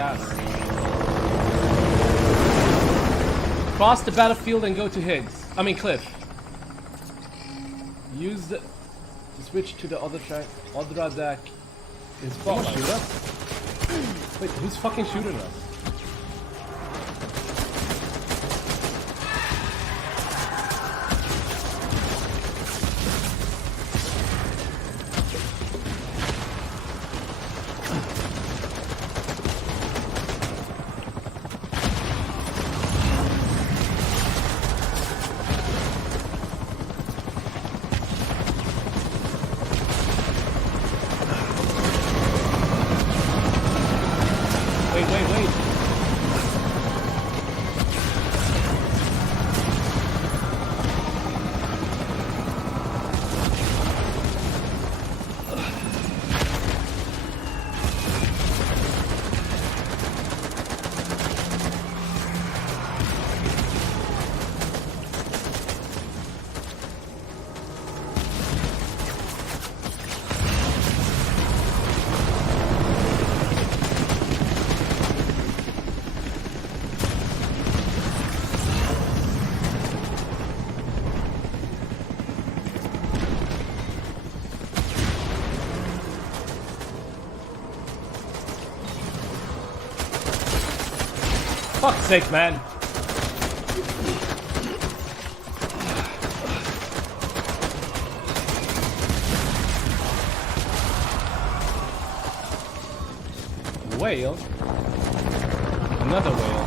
ass. Cross the battlefield and go to Cliff. Use the to switch to the other track. Odra deck. Is someone shoot us? Wait, who's fucking shooting us? Fuck's sake, man. Whale? Another whale.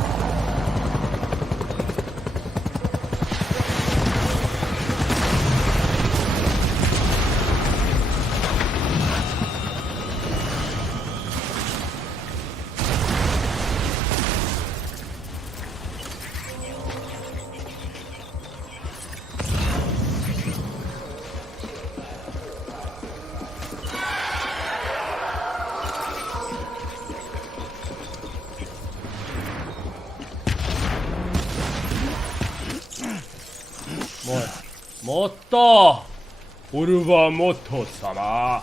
Motto! Uruwa Motto-sama.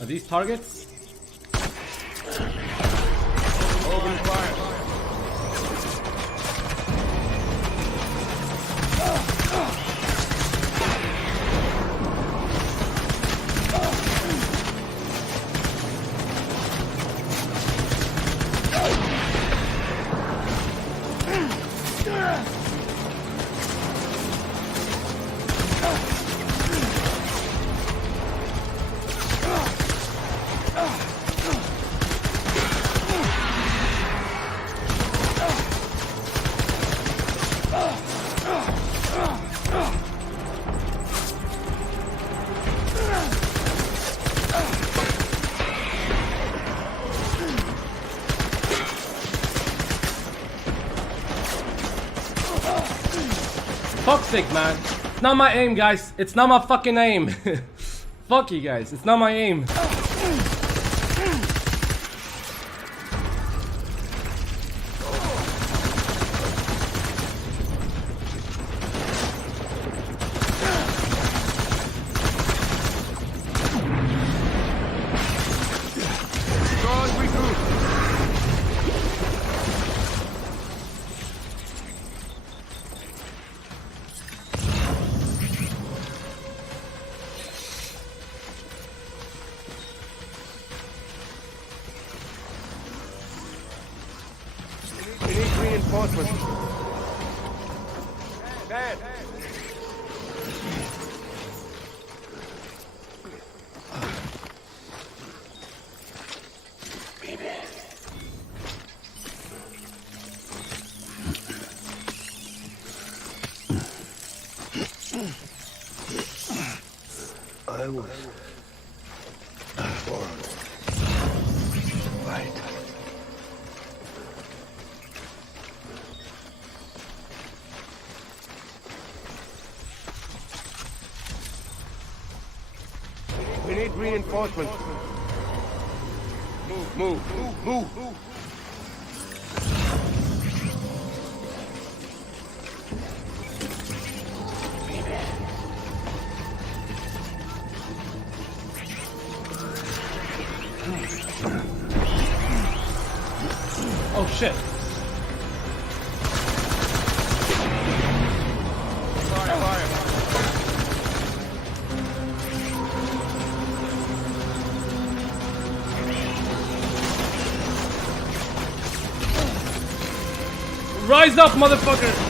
Are these targets? Open fire. fuck's sake, man. It's not my aim, guys. It's not my fucking aim. Fuck you guys. It's not my aim. I was born right. We need reinforcements. Move. Oh shit. Fire. Rise up, motherfucker!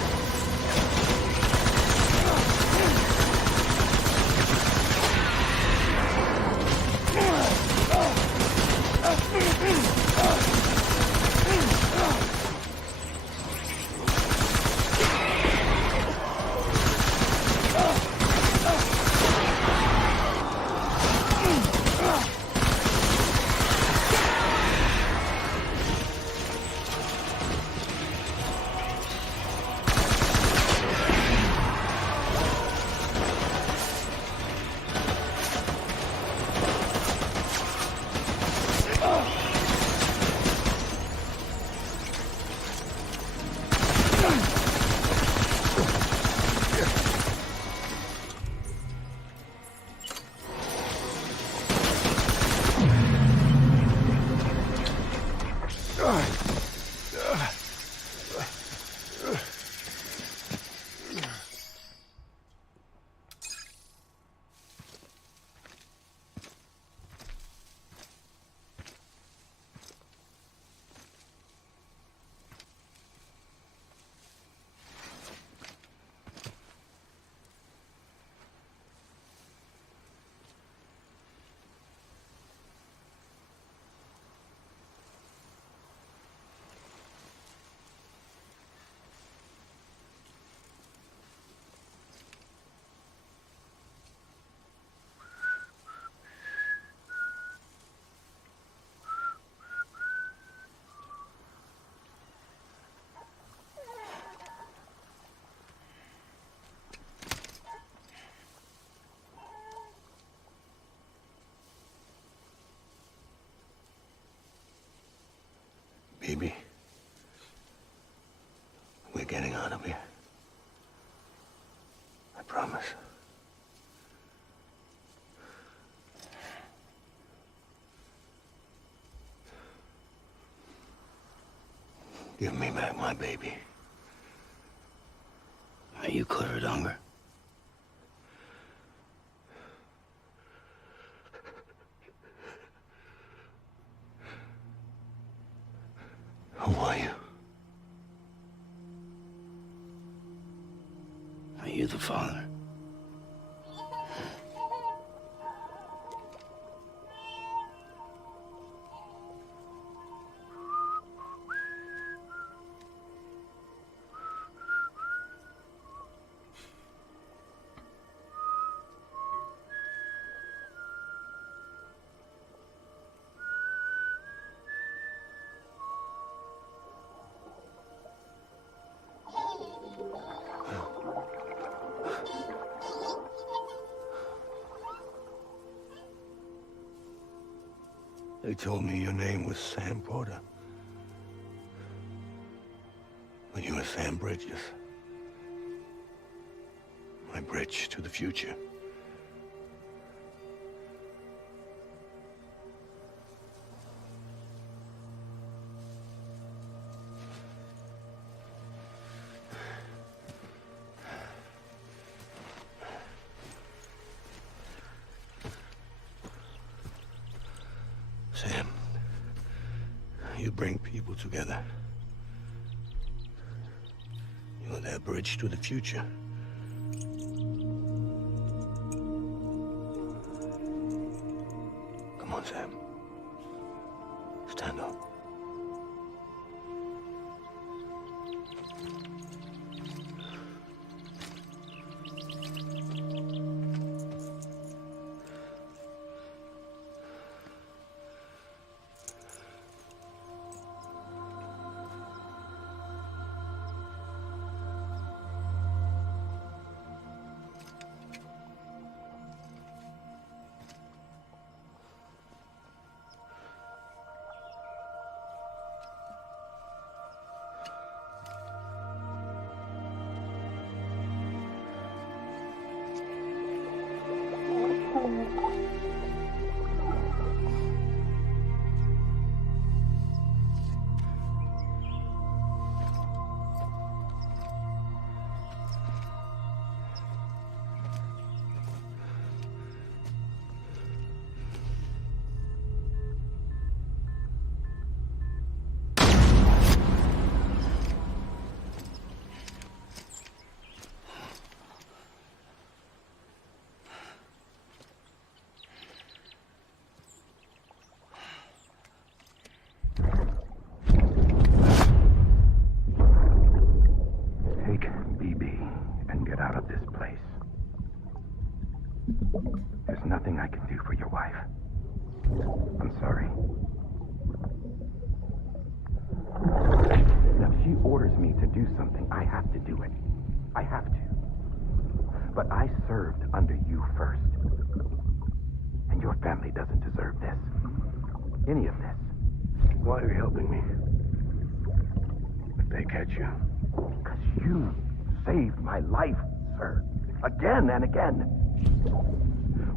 Baby, we're getting out of here. I promise. Give me back my baby. Are you Clifford Unger? Who are you? Are you the father? They told me your name was Sam Porter. But you were Sam Bridges. My bridge to the future. Sam, you bring people together. You're their bridge to the future. Come on, Sam. Stand up. There's nothing I can do for your wife. I'm sorry. Now, if she orders me to do something, I have to do it. I have to. But I served under you first. And your family doesn't deserve this. Any of this. Why are you helping me? If they catch you. Because you saved my life, sir. Again and again.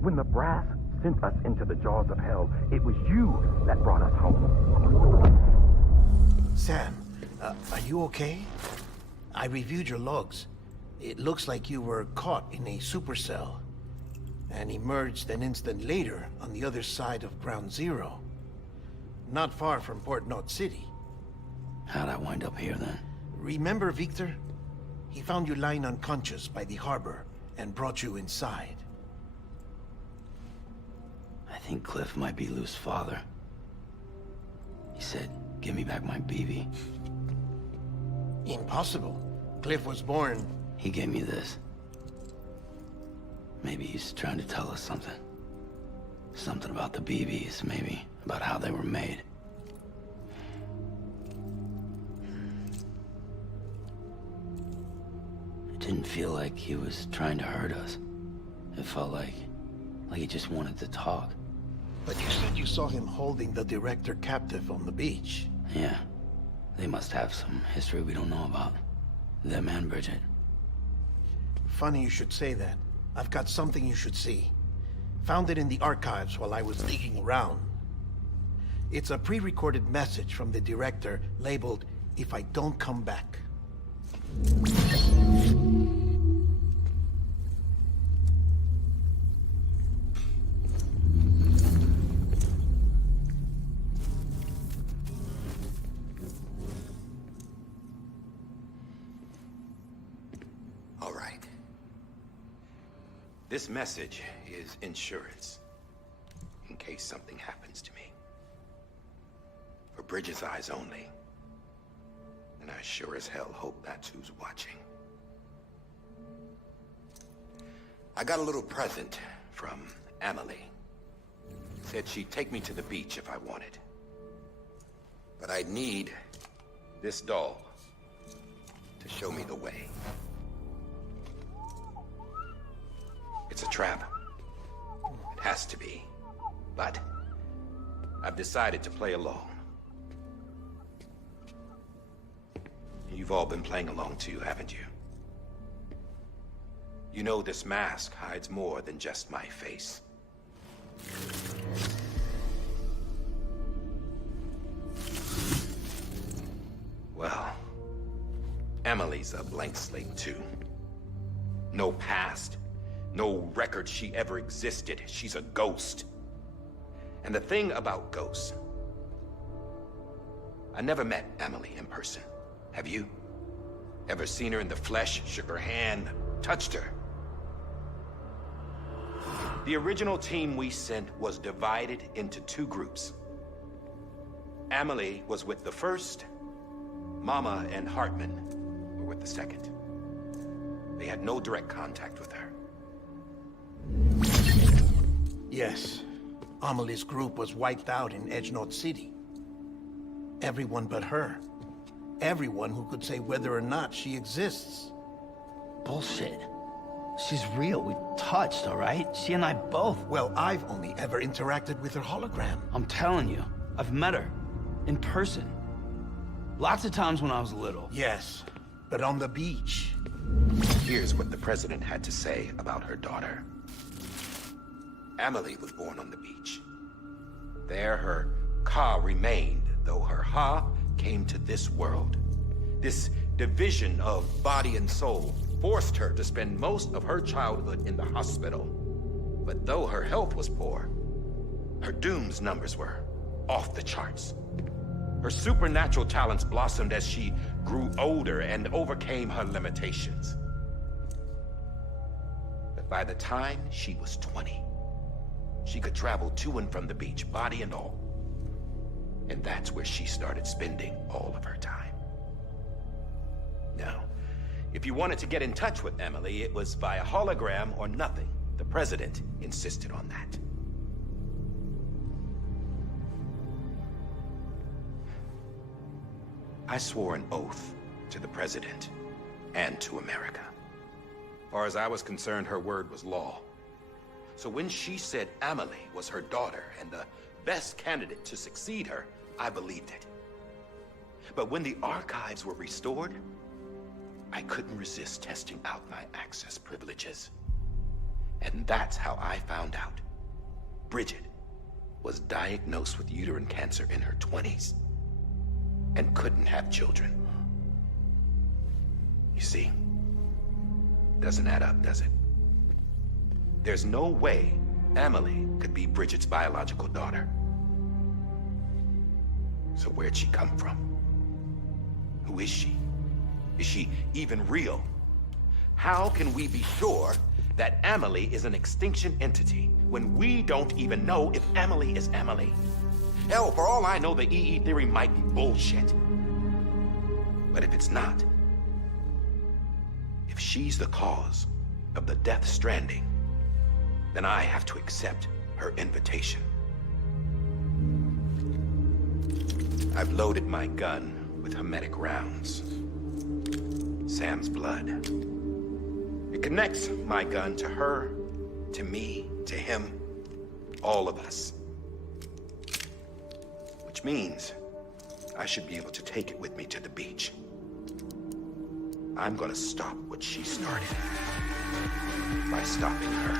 When the brass sent us into the jaws of hell, it was you that brought us home. Sam, are you okay? I reviewed your logs. It looks like you were caught in a supercell and emerged an instant later on the other side of Ground Zero. Not far from Port Knot City. How'd I wind up here then? Remember Victor? He found you lying unconscious by the harbor and brought you inside. I think Cliff might be Lou's father. He said, give me back my BB. Impossible. Cliff was born... He gave me this. Maybe he's trying to tell us something. Something about the BBs, maybe. About how they were made. It didn't feel like he was trying to hurt us. It felt like he just wanted to talk. But you said you saw him holding the director captive on the beach. Yeah. They must have some history we don't know about. Them and Bridget. Funny you should say that. I've got something you should see. Found it in the archives while I was digging around. It's a pre-recorded message from the director labeled, "If I don't come back." All right. This message is insurance, in case something happens to me. For Bridges' eyes only. And I sure as hell hope that's who's watching. I got a little present from Emily. Said she'd take me to the beach if I wanted. But I'd need this doll to show me the way. It's a trap. It has to be. But I've decided to play along. You've all been playing along too, haven't you? You know this mask hides more than just my face. Well, Emily's a blank slate too. No past, no record she ever existed. She's a ghost. And the thing about ghosts, I never met Emily in person. Have you? Ever seen her in the flesh, shook her hand, touched her? The original team we sent was divided into two groups. Emily was with the first. Mama and Hartman were with the second. They had no direct contact with her. Yes. Amelie's group was wiped out in Edgenorth City. Everyone but her. Everyone who could say whether or not she exists. Bullshit. She's real. We touched, all right? She and I both. Well, I've only ever interacted with her hologram. I'm telling you, I've met her. In person. Lots of times when I was little. Yes, but on the beach. Here's what the president had to say about her daughter. Emily was born on the beach. There her Ka remained, though her Ha came to this world. This division of body and soul forced her to spend most of her childhood in the hospital. But though her health was poor, her Doom's numbers were off the charts. Her supernatural talents blossomed as she grew older and overcame her limitations. But by the time she was 20, she could travel to and from the beach, body and all. And that's where she started spending all of her time. Now, if you wanted to get in touch with Emily, it was via hologram or nothing. The president insisted on that. I swore an oath to the president and to America. As far as I was concerned, her word was law. So when she said Emily was her daughter and the best candidate to succeed her, I believed it. But when the archives were restored, I couldn't resist testing out my access privileges. And that's how I found out Bridget was diagnosed with uterine cancer in her 20s and couldn't have children. You see, doesn't add up, does it? There's no way Emily could be Bridget's biological daughter. So where'd she come from? Who is she? Is she even real? How can we be sure that Emily is an extinction entity when we don't even know if Emily is Emily? Hell, for all I know, the EE theory might be bullshit. But if it's not, if she's the cause of the death stranding, then I have to accept her invitation. I've loaded my gun with hermetic rounds. Sam's blood. It connects my gun to her, to me, to him, all of us. Which means I should be able to take it with me to the beach. I'm gonna stop what she started by stopping her.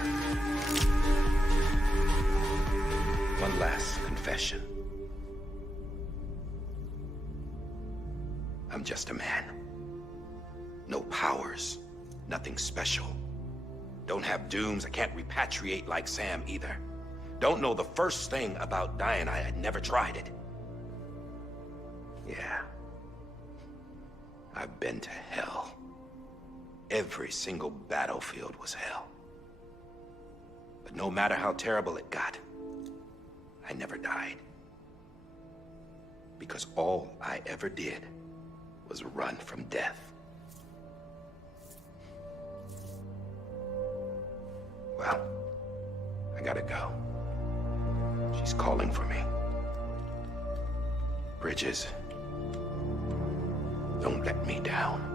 One last confession. I'm just a man. No powers, nothing special. Don't have dooms, I can't repatriate like Sam either. Don't know the first thing about dying, I had never tried it. Yeah. I've been to hell. Every single battlefield was hell. But no matter how terrible it got, I never died. Because all I ever did was run from death. Well, I gotta go. She's calling for me. Bridges, don't let me down.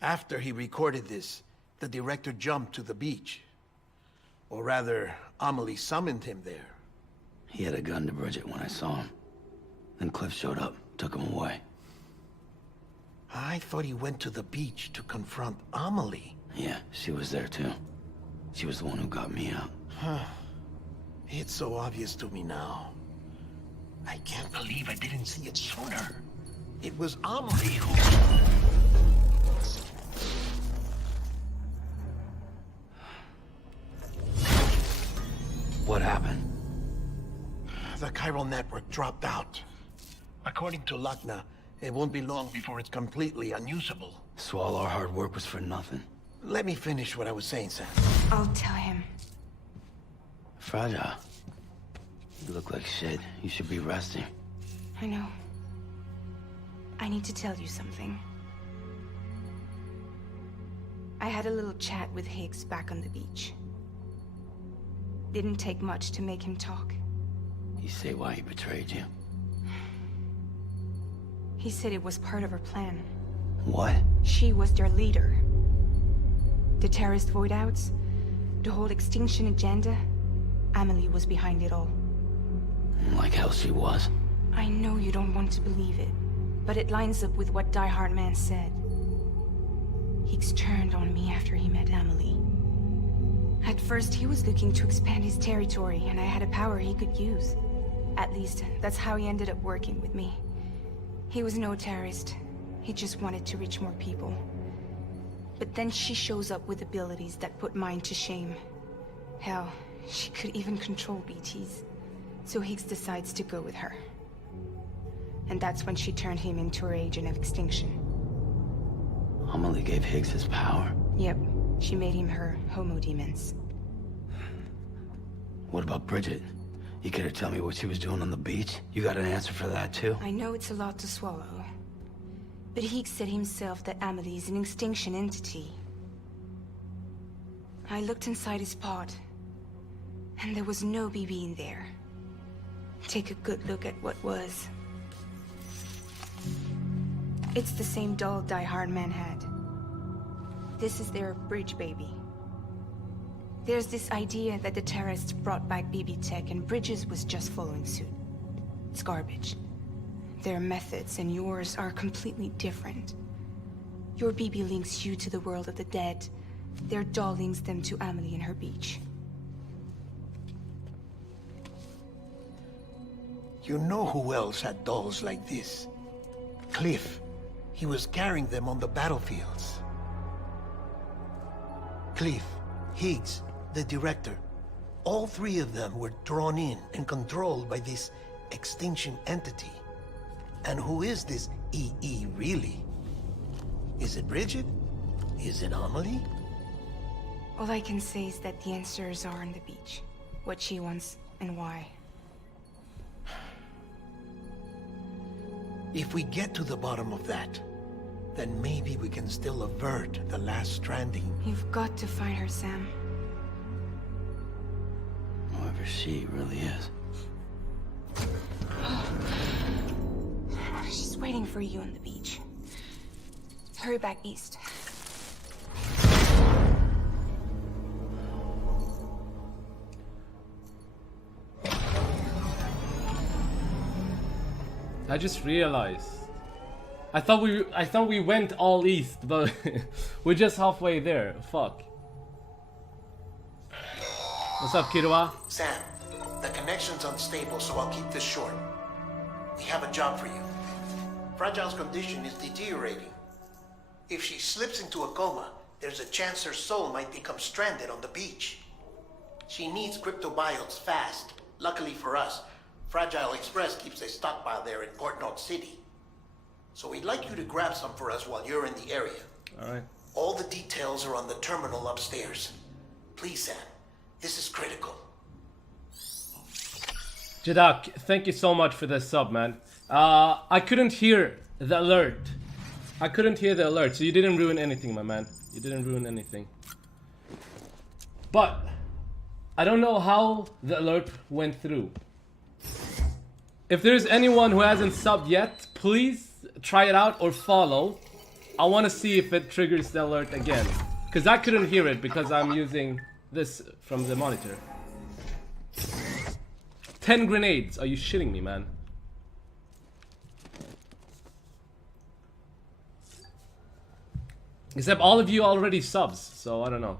After he recorded this, the director jumped to the beach. Or rather, Amelie summoned him there. He had a gun to Bridget when I saw him. Then Cliff showed up, took him away. I thought he went to the beach to confront Amelie. Yeah, she was there too. She was the one who got me out. It's so obvious to me now. I can't believe I didn't see it sooner. It was Amelie who... What happened? The chiral network dropped out. According to Lakna, it won't be long before it's completely unusable. So all our hard work was for nothing. Let me finish what I was saying, Sam. I'll tell him. Fragile. You look like shit. You should be resting. I know. I need to tell you something. I had a little chat with Higgs back on the beach. Didn't take much to make him talk. You say why he betrayed you? He said it was part of her plan. What? She was their leader. The terrorist void-outs, the whole extinction agenda, Amelie was behind it all. Like hell she was. I know you don't want to believe it, but it lines up with what Die Hard Man said. Higgs turned on me after he met Amelie. At first, he was looking to expand his territory, and I had a power he could use. At least, that's how he ended up working with me. He was no terrorist. He just wanted to reach more people. But then she shows up with abilities that put mine to shame. Hell, she could even control BTs. So Higgs decides to go with her. And that's when she turned him into her agent of extinction. Amelie gave Higgs his power? Yep, she made him her homo demons. What about Bridget? You care to tell me what she was doing on the beach? You got an answer for that too? I know it's a lot to swallow. But Higgs said himself that Amelie is an extinction entity. I looked inside his pod, and there was no BB in there. Take a good look at what was. It's the same doll Die Hard Man had. This is their bridge baby. There's this idea that the terrorists brought back BB tech and Bridges was just following suit. It's garbage. Their methods and yours are completely different. Your BB links you to the world of the dead. Their doll links them to Amelie and her beach. You know who else had dolls like this? Cliff. He was carrying them on the battlefields. Cliff, Higgs, the director. All three of them were drawn in and controlled by this extinction entity. And who is this EE really? Is it Bridget? Is it Amelie? All I can say is that the answers are on the beach. What she wants and why. If we get to the bottom of that, then maybe we can still avert the last stranding. You've got to find her, Sam. Whoever she really is. She's waiting for you on the beach. Hurry back east. I just realized. I thought we went all east, but we're just halfway there. Fuck. What's up, Kirua? Sam, the connection's unstable, so I'll keep this short. We have a job for you. Fragile's condition is deteriorating. If she slips into a coma, there's a chance her soul might become stranded on the beach. She needs cryptobiotes fast. Luckily for us, Fragile Express keeps a stockpile there in Port North City. So we'd like you to grab some for us while you're in the area. Alright. All the details are on the terminal upstairs. Please, Sam. This is critical. Jadak, thank you so much for the sub, man. I couldn't hear the alert. So you didn't ruin anything, my man. You didn't ruin anything. But I don't know how the alert went through. If there's anyone who hasn't subbed yet, please try it out or follow. I want to see if it triggers the alert again. Because I couldn't hear it because I'm using this from the monitor. 10 grenades. Are you shitting me, man? Except all of you already subs, so I don't know.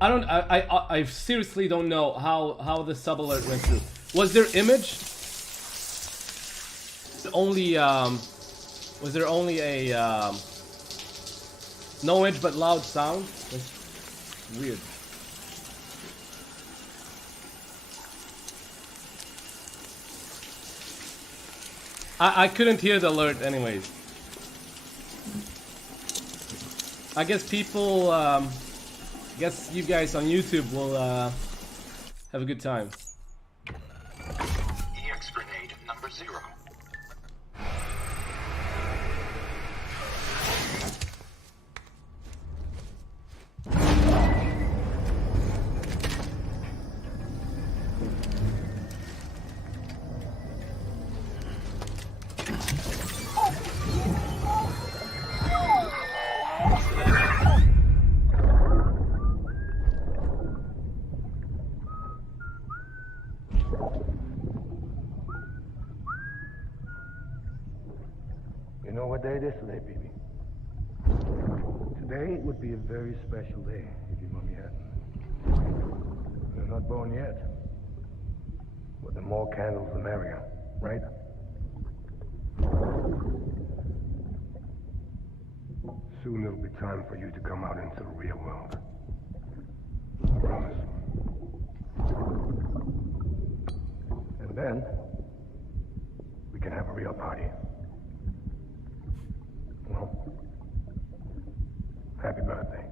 I seriously don't know how the sub alert went through. Was there image? Was there only a no image but loud sound? That's weird. I couldn't hear the alert anyways. I guess people, I guess you guys on YouTube will have a good time. EX grenade number 0. You know what day it is today, baby? Today would be a very special day if your mommy hadn't. You're not born yet. But the more candles, the merrier, right? Soon it'll be time for you to come out into the real world. I promise. And then, we can have a real party. Well, happy birthday.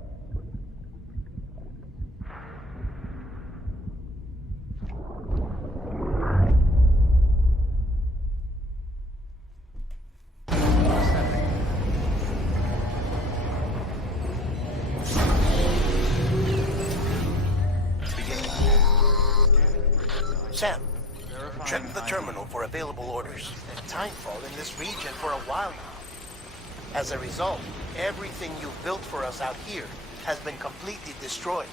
Sam, check the terminal for available orders. Timefall in this region for a while now. As a result, everything you've built for us out here has been completely destroyed.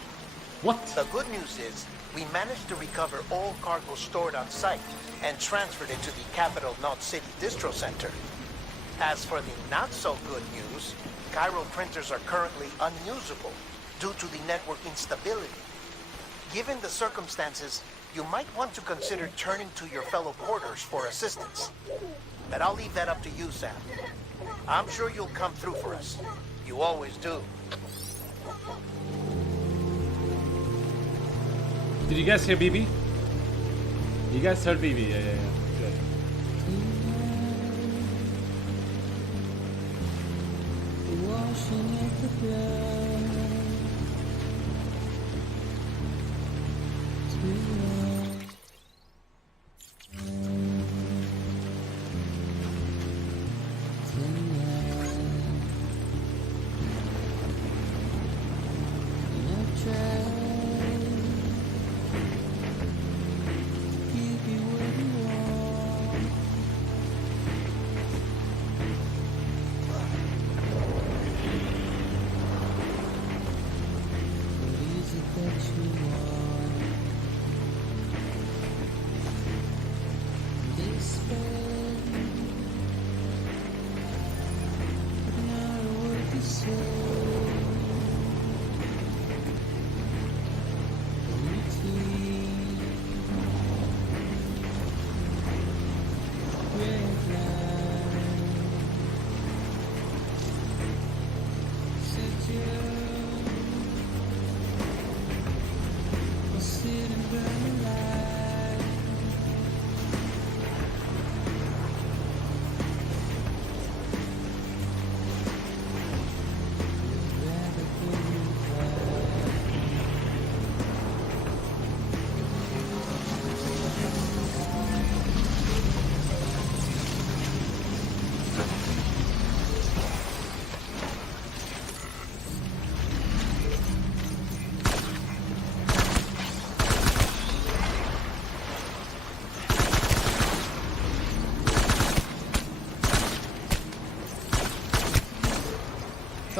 What? The good news is, we managed to recover all cargo stored on site and transferred it to the Capital Knot City Distro Center. As for the not-so-good news, Cairo printers are currently unusable due to the network instability. Given the circumstances, you might want to consider turning to your fellow porters for assistance. But I'll leave that up to you, Sam. I'm sure you'll come through for us. You always do. Did you guys hear BB? You guys heard BB? Yeah. Good.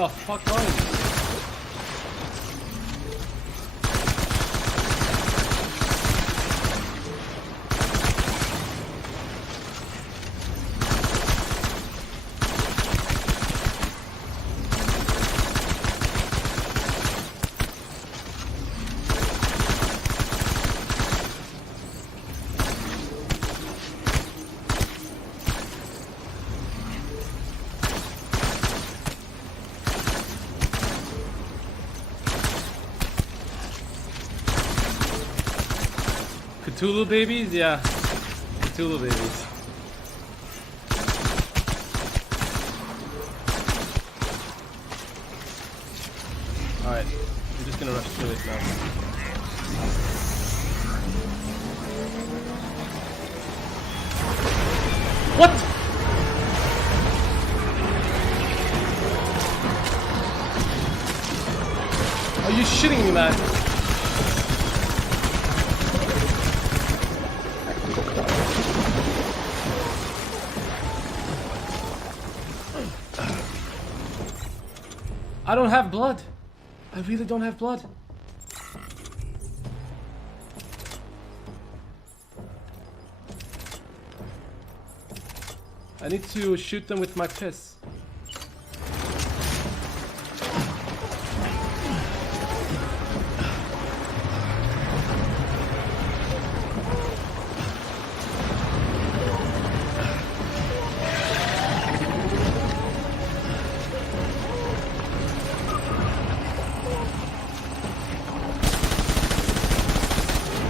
the fuck going? Cthulhu babies? Yeah. Cthulhu babies. Alright. I'm just gonna rush through it now. What? Are you shitting me, man? I don't have blood. I really don't have blood. I need to shoot them with my piss.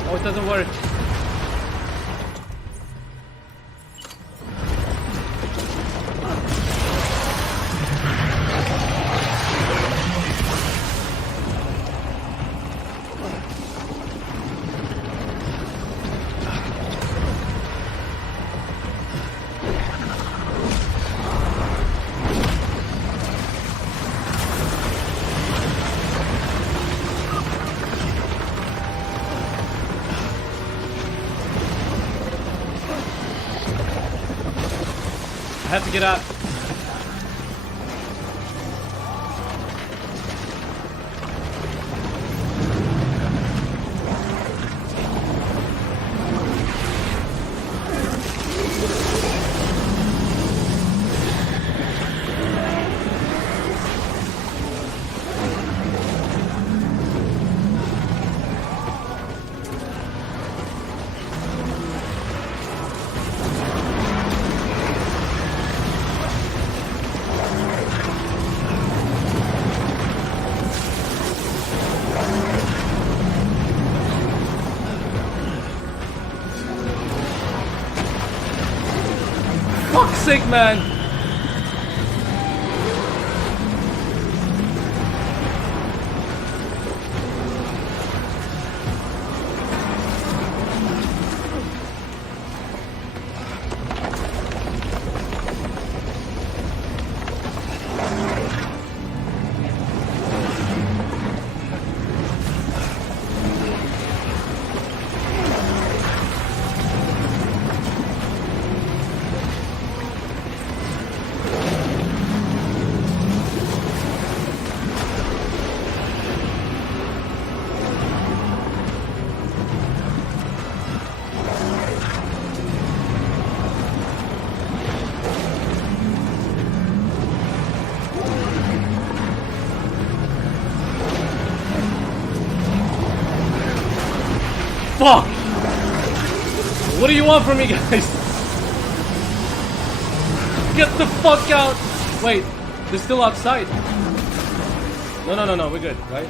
Oh, it doesn't work. I have to get out. Fuck's sake, man! Fuck! What do you want from me, guys? Get the fuck out! Wait, they're still outside. No, we're good, right?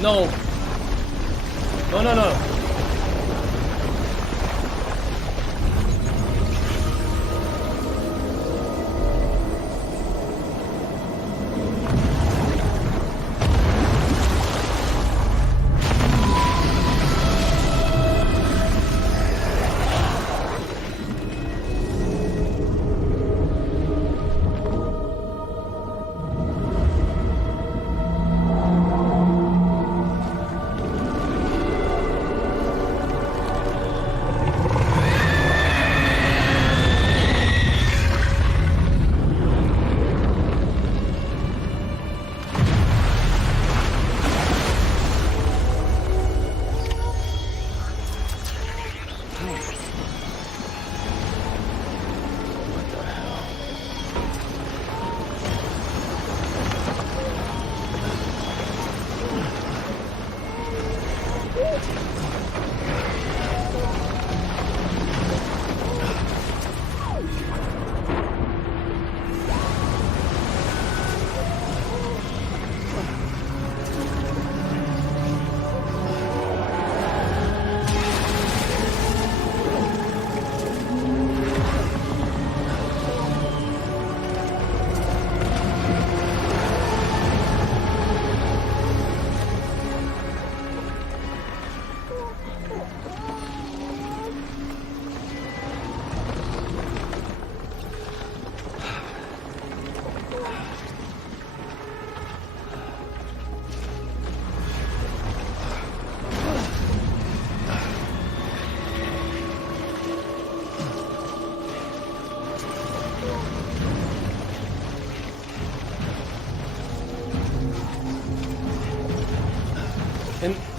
No. No.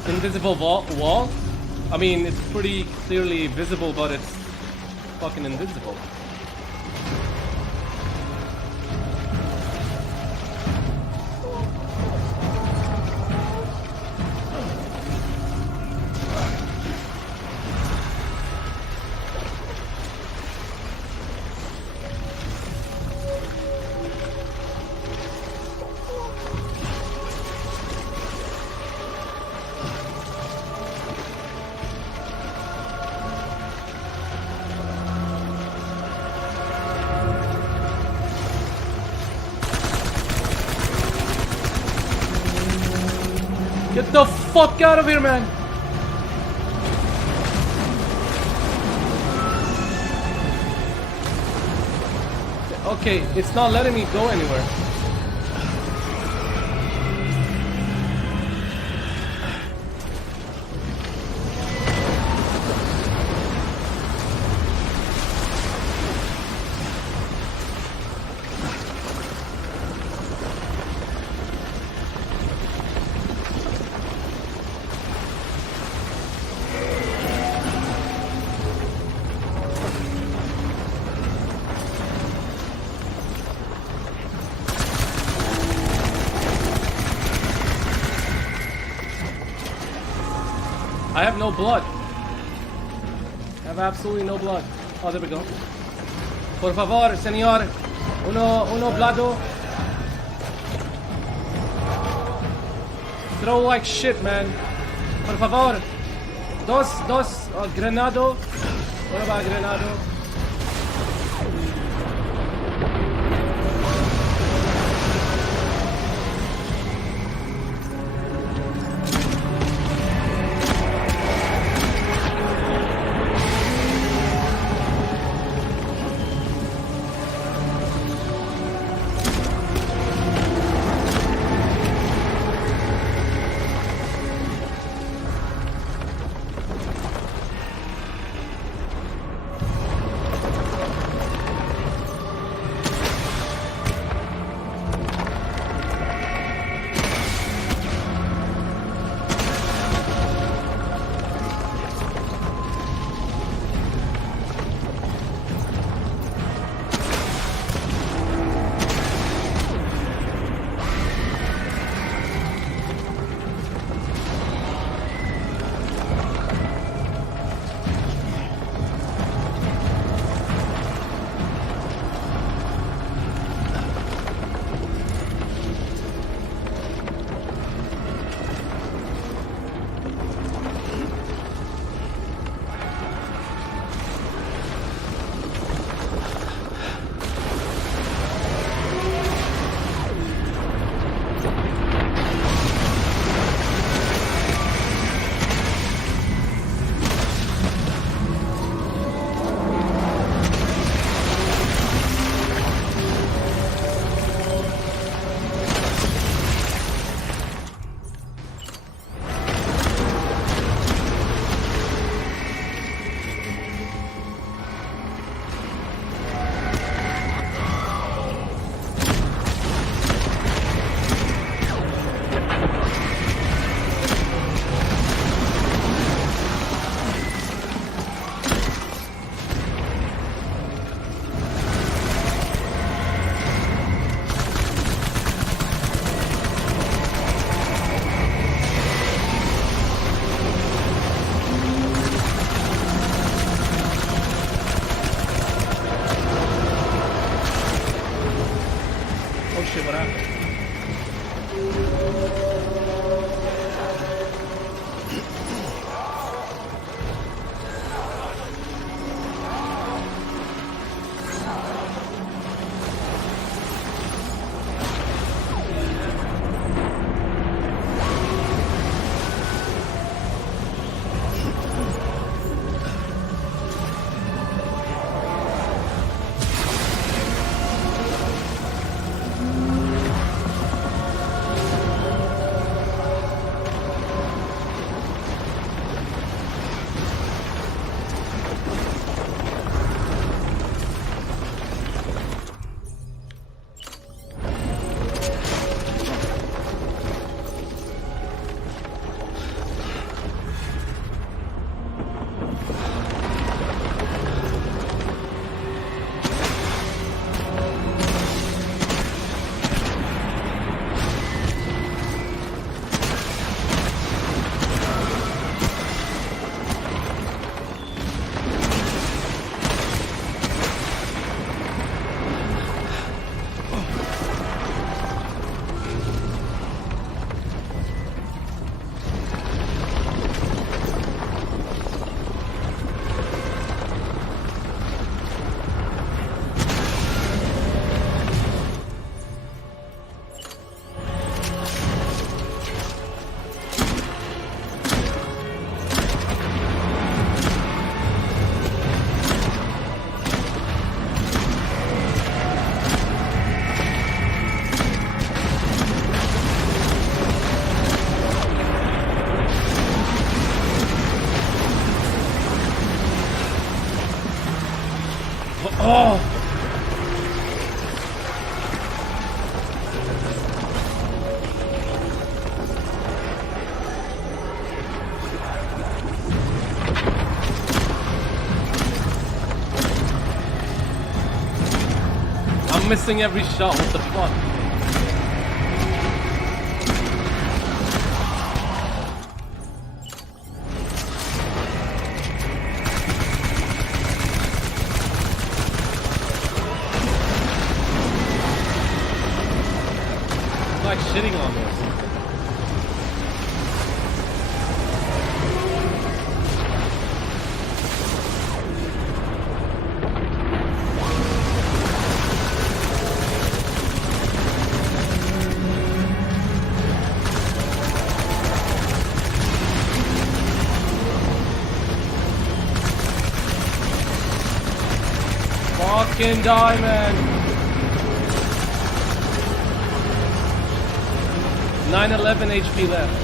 invisible wall? I mean, it's pretty clearly visible, but it's fucking invisible. Get the fuck out of here, man! Okay, it's not letting me go anywhere. I have no blood. I have absolutely no blood. Oh, there we go. Por favor, señor. Uno blado. Throw like shit, man. Por favor. Dos grenado. What about grenado? Oh! I'm missing every shot, what the fuck? I'm like shitting on this. Fucking diamond. 911 HP left.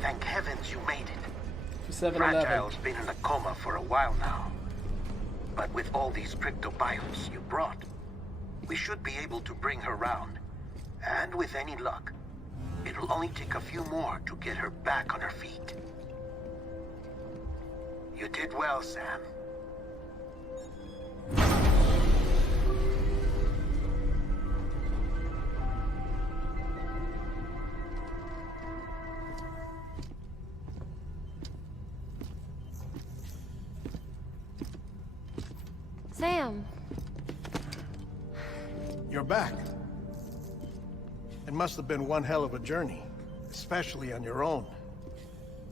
Thank heavens you made it. 7-Eleven. Fragile's been in a coma for a while now. But with all these cryptobiotes you brought, we should be able to bring her round. And with any luck, it'll only take a few more to get her back on her feet. You did well, Sam. Sam. You're back. It must have been one hell of a journey, especially on your own.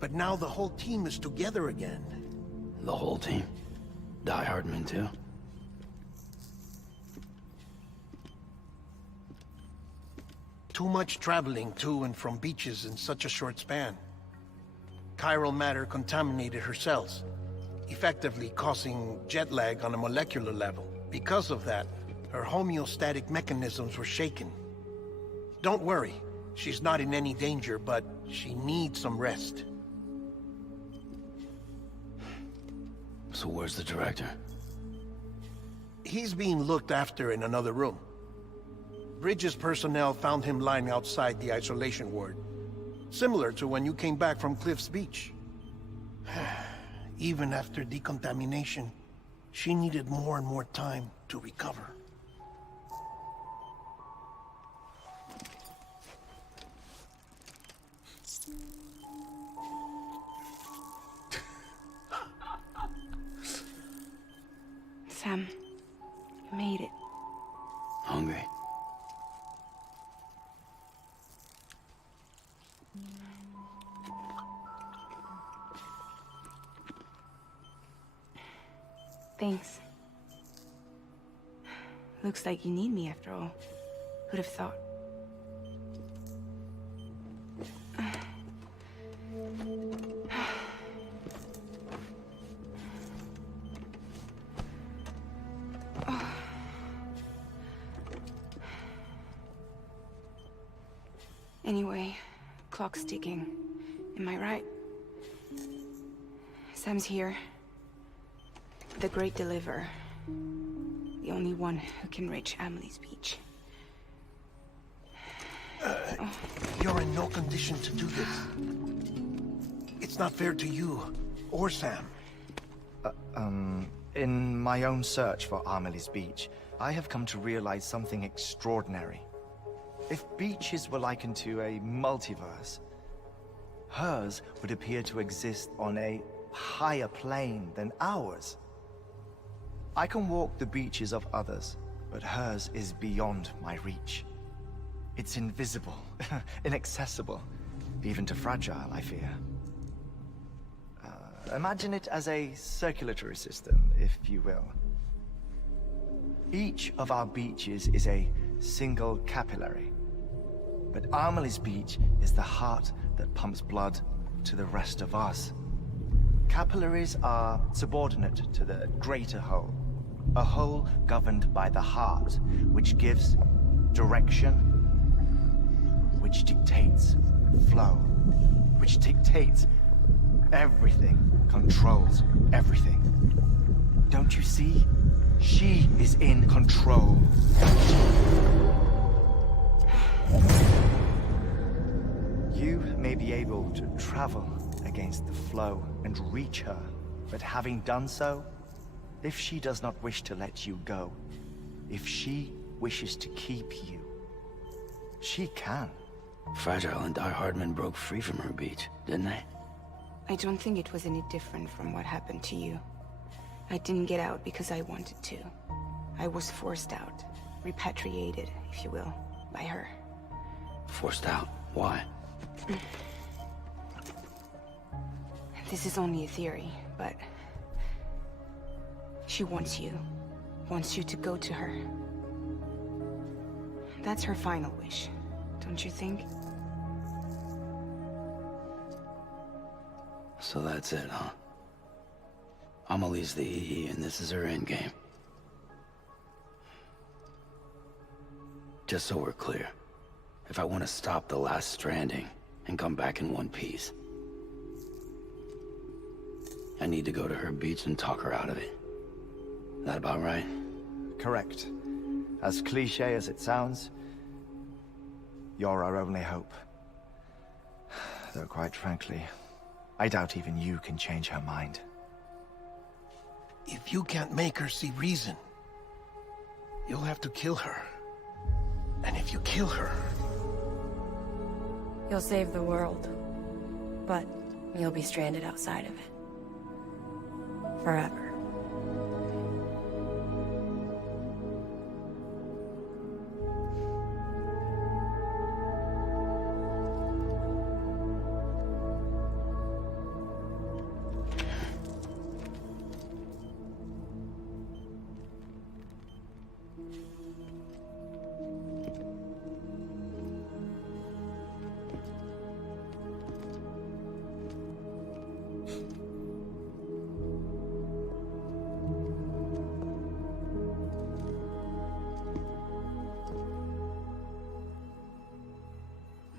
But now the whole team is together again. The whole team? Die Hardman too? Too much traveling to and from beaches in such a short span. Chiral matter contaminated her cells, effectively causing jet lag on a molecular level. Because of that, her homeostatic mechanisms were shaken. Don't worry, she's not in any danger, but she needs some rest. So where's the director? He's being looked after in another room. Bridges personnel found him lying outside the isolation ward. Similar to when you came back from Cliff's Beach. Even after decontamination, she needed more and more time to recover. Sam, you made it. Hungry? Thanks. Looks like you need me after all. Who'd have thought? Anyway, clock's ticking. Am I right? Sam's here. The Great Deliverer. The only one who can reach Amelie's beach. You're in no condition to do this. It's not fair to you, or Sam. In my own search for Amelie's beach, I have come to realize something extraordinary. If beaches were likened to a multiverse, hers would appear to exist on a higher plane than ours. I can walk the beaches of others, but hers is beyond my reach. It's invisible, inaccessible, even to fragile, I fear. Imagine it as a circulatory system, if you will. Each of our beaches is a single capillary, but Amelie's beach is the heart that pumps blood to the rest of us. Capillaries are subordinate to the greater whole, a whole governed by the heart, which gives direction, which dictates flow, which dictates everything, controls everything. Don't you see? She is in control. You may be able to travel against the flow and reach her, but having done so, if she does not wish to let you go, if she wishes to keep you, she can. Fragile and Die-Hard men broke free from her beach, didn't they? I don't think it was any different from what happened to you. I didn't get out because I wanted to. I was forced out. Repatriated, if you will, by her. Forced out? Why? This is only a theory, but... she wants you. Wants you to go to her. That's her final wish, don't you think? So that's it, huh? Amelie's the EE, and this is her endgame. Just so we're clear, if I want to stop the last Stranding and come back in one piece, I need to go to her beach and talk her out of it. That about right? Correct. As cliché as it sounds, you're our only hope. Though quite frankly, I doubt even you can change her mind. If you can't make her see reason, you'll have to kill her. And if you kill her... You'll save the world, but you'll be stranded outside of it. Forever.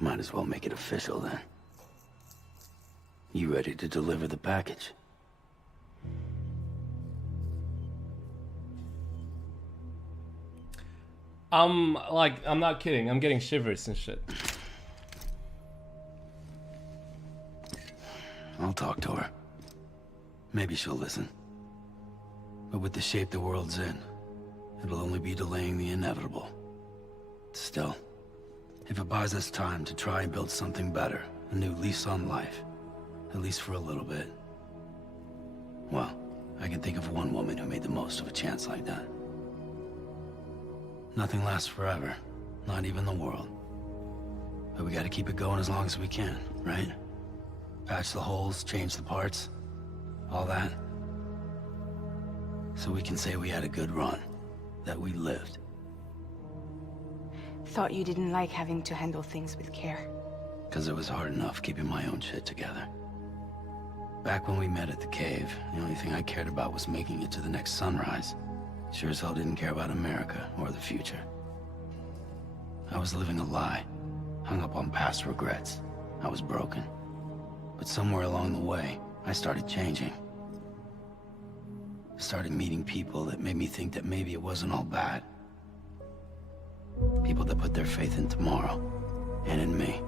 Might as well make it official then. You ready to deliver the package? I'm not kidding. I'm getting shivers and shit. I'll talk to her. Maybe she'll listen. But with the shape the world's in, it'll only be delaying the inevitable. Still, if it buys us time to try and build something better, a new lease on life, at least for a little bit, well, I can think of one woman who made the most of a chance like that. Nothing lasts forever, not even the world. But we gotta keep it going as long as we can, right? Patch the holes, change the parts, all that. So we can say we had a good run, that we lived. Thought you didn't like having to handle things with care. 'Cause it was hard enough keeping my own shit together. Back when we met at the cave, the only thing I cared about was making it to the next sunrise. Sure as hell didn't care about America or the future. I was living a lie, hung up on past regrets. I was broken. But somewhere along the way, I started changing. Started meeting people that made me think that maybe it wasn't all bad. People that put their faith in tomorrow, and in me.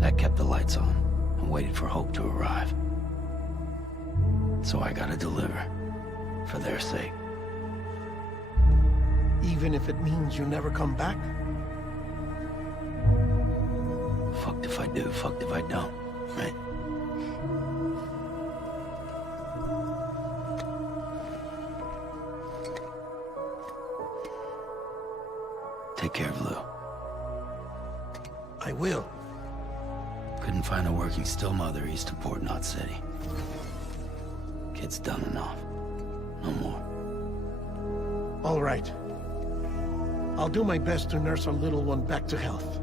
That kept the lights on, and waited for hope to arrive. So I gotta deliver, for their sake. Even if it means you never come back? Fucked if I do, fucked if I don't, right? Take care of Lou. I will. Couldn't find a working still mother east of Port Knot City. Kid's done enough. No more. All right. I'll do my best to nurse our little one back to health.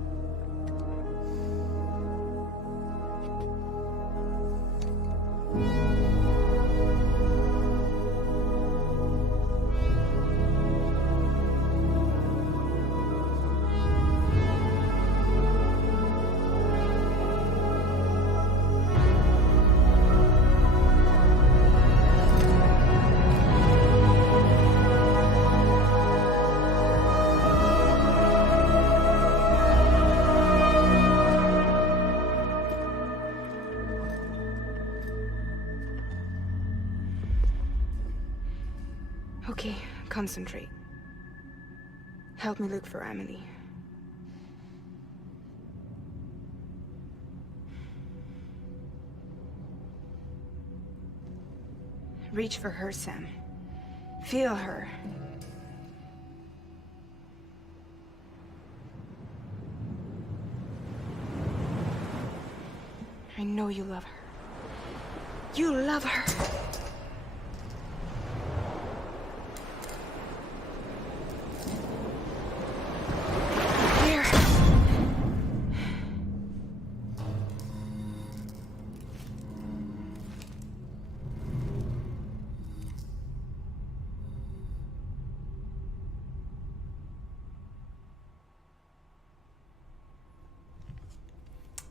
Okay, concentrate. Help me look for Emily. Reach for her, Sam. Feel her. I know you love her. You love her.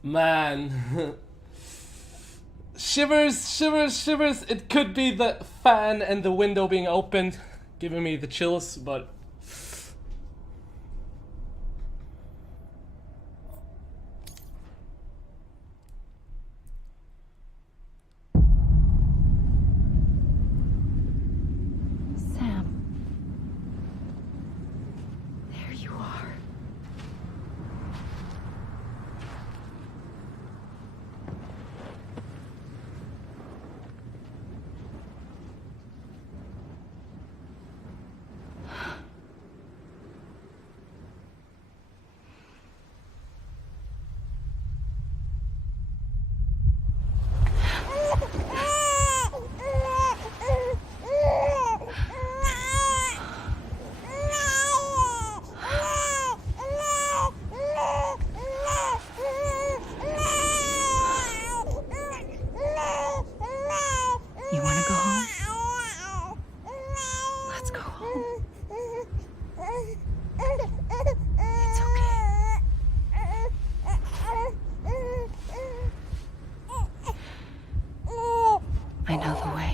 Man. Shivers, shivers, shivers. It could be the fan and the window being opened, giving me the chills, but... Sam. There you are. You want to go home? Let's go home. It's okay. I know the way.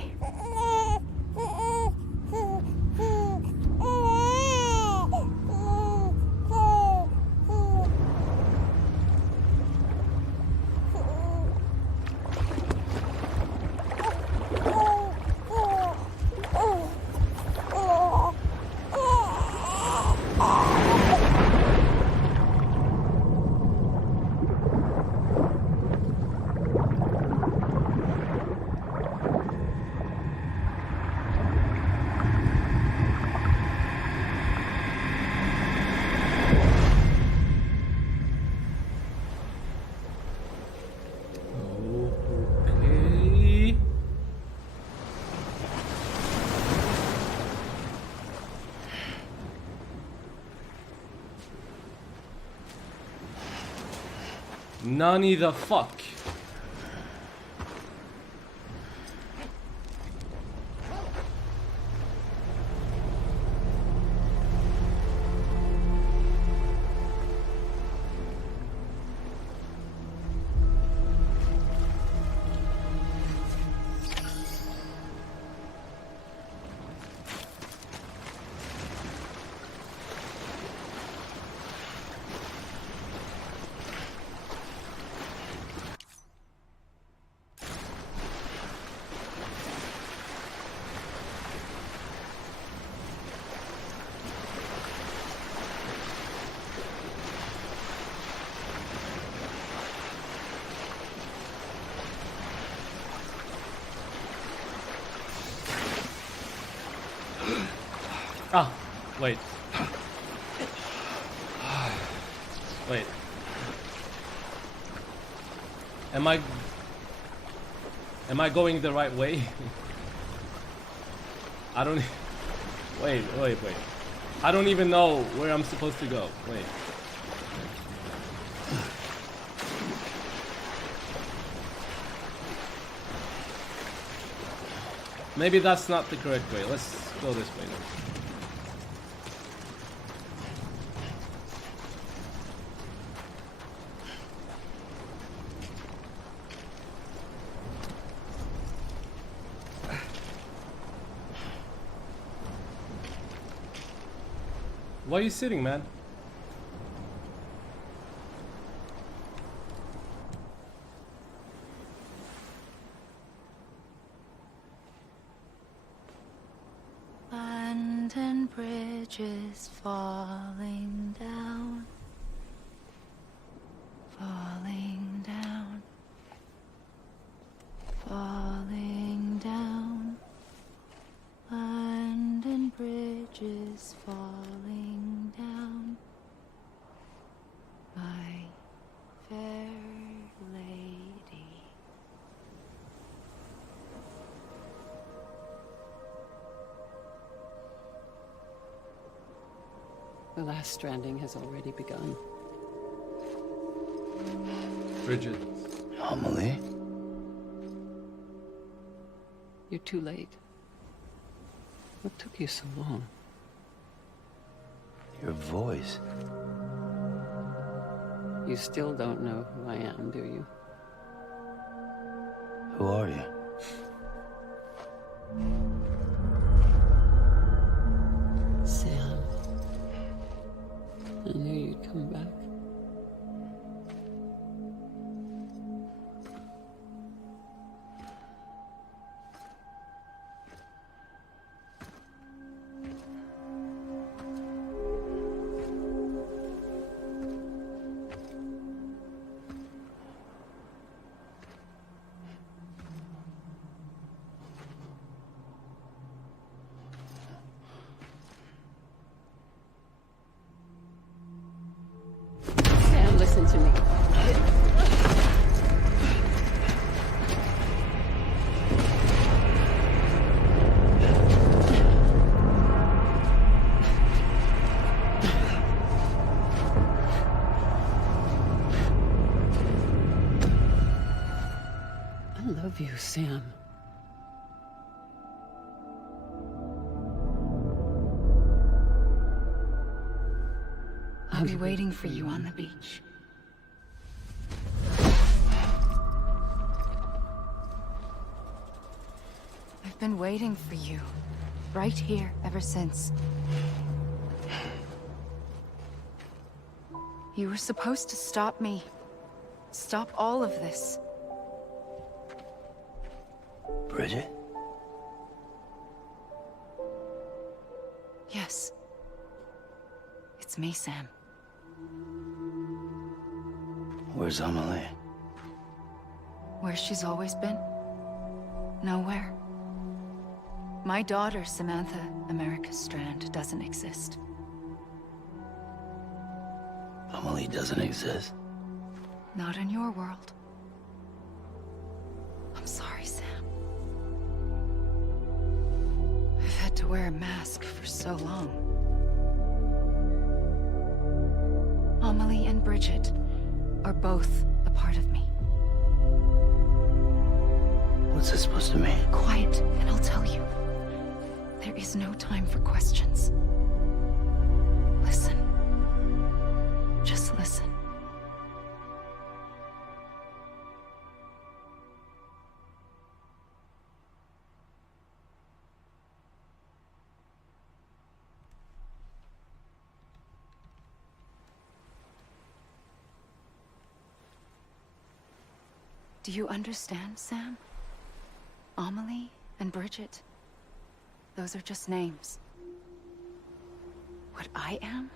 Okay. Nani the fuck? Ah, wait. Wait. Am I going the right way? I don't... Wait. I don't even know where I'm supposed to go. Wait. Maybe that's not the correct way. Let's go this way now. Why are you sitting, man? London Bridge is falling down, falling down, falling down. London Bridge is falling down, my fair lady. The last stranding has already begun. Bridget. Amelie? You're too late. What took you so long? Your voice. You still don't know who I am, do you? Who are you? Sam. I knew you'd come back. Listen to me. I love you, Sam. I'll be waiting for you on the beach. I've been waiting for you, right here, ever since. You were supposed to stop me. Stop all of this. Bridget? Yes. It's me, Sam. Where's Amelie? Where she's always been. Nowhere. My daughter, Samantha America Strand, doesn't exist. Amelie doesn't exist. Not in your world. I'm sorry, Sam. I've had to wear a mask for so long. Amelie and Bridget are both a part of me. What's this supposed to mean? Quiet, and I'll tell you. There is no time for questions. Listen. Just listen. Do you understand, Sam? Amelie and Bridget, those are just names. What I am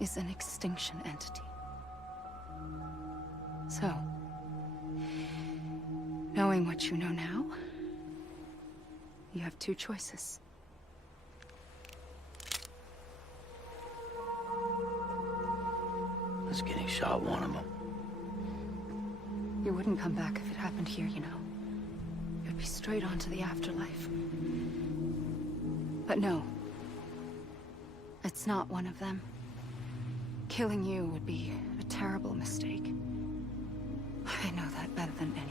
is an extinction entity. So, knowing what you know now, you have two choices. was getting shot one of them. You wouldn't come back if it happened here, you know. You'd be straight on to the afterlife. But no. It's not one of them. Killing you would be a terrible mistake. I know that better than anyone.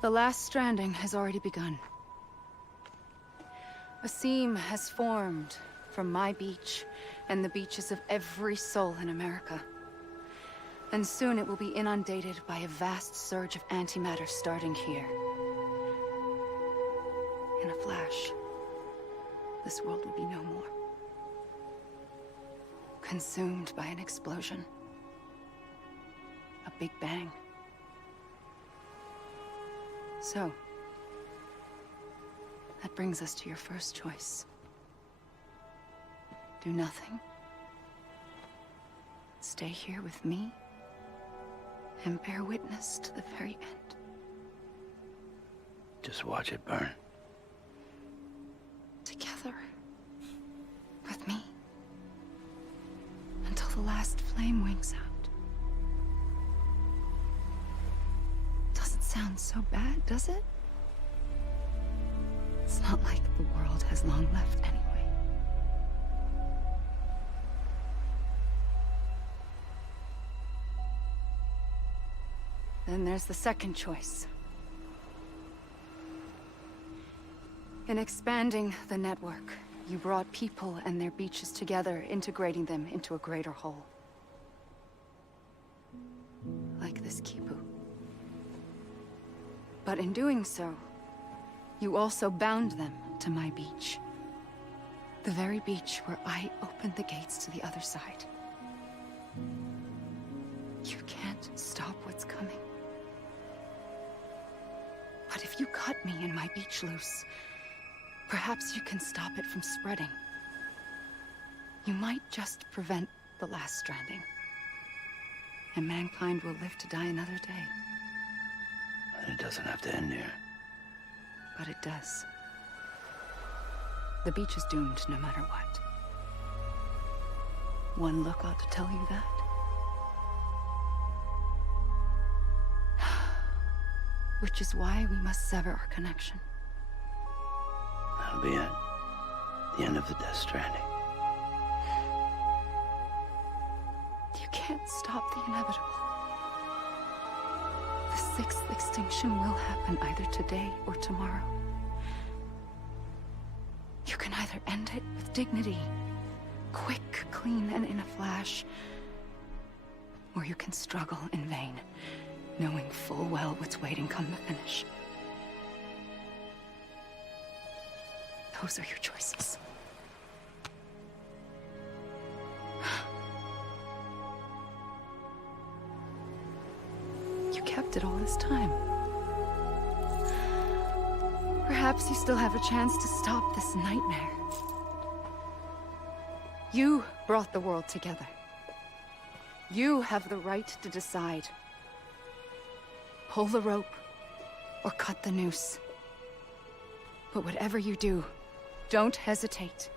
The last stranding has already begun. A seam has formed from my beach and the beaches of every soul in America. And soon it will be inundated by a vast surge of antimatter starting here. In a flash, this world will be no more. Consumed by an explosion. A big bang. So, that brings us to your first choice. Do nothing. Stay here with me, and bear witness to the very end. Just watch it burn. Together. With me. Until the last flame winks out. Doesn't sound so bad, does it? It's not like the world has long left anyway. Then there's the second choice. In expanding the network, you brought people and their beaches together, integrating them into a greater whole. Like this 𝖯kipu. But in doing so, you also bound them to my beach. The very beach where I opened the gates to the other side. You can't stop what's coming. But if you cut me and my beach loose, perhaps you can stop it from spreading. You might just prevent the last stranding. And mankind will live to die another day. And it doesn't have to end here. But it does. The beach is doomed no matter what. One look ought to tell you that. Which is why we must sever our connection. That'll be it. The end of the Death Stranding. You can't stop the inevitable. The sixth extinction will happen either today or tomorrow. You can either end it with dignity, quick, clean, and in a flash, or you can struggle in vain, knowing full well what's waiting come the finish. Those are your choices. You kept it all this time. Perhaps you still have a chance to stop this nightmare. You brought the world together. You have the right to decide. Pull the rope, or cut the noose. But whatever you do, don't hesitate.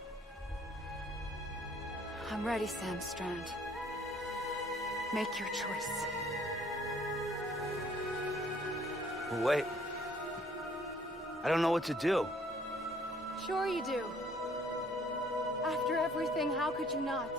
I'm ready, Sam Strand. Make your choice. Wait. I don't know what to do. Sure you do. After everything, how could you not?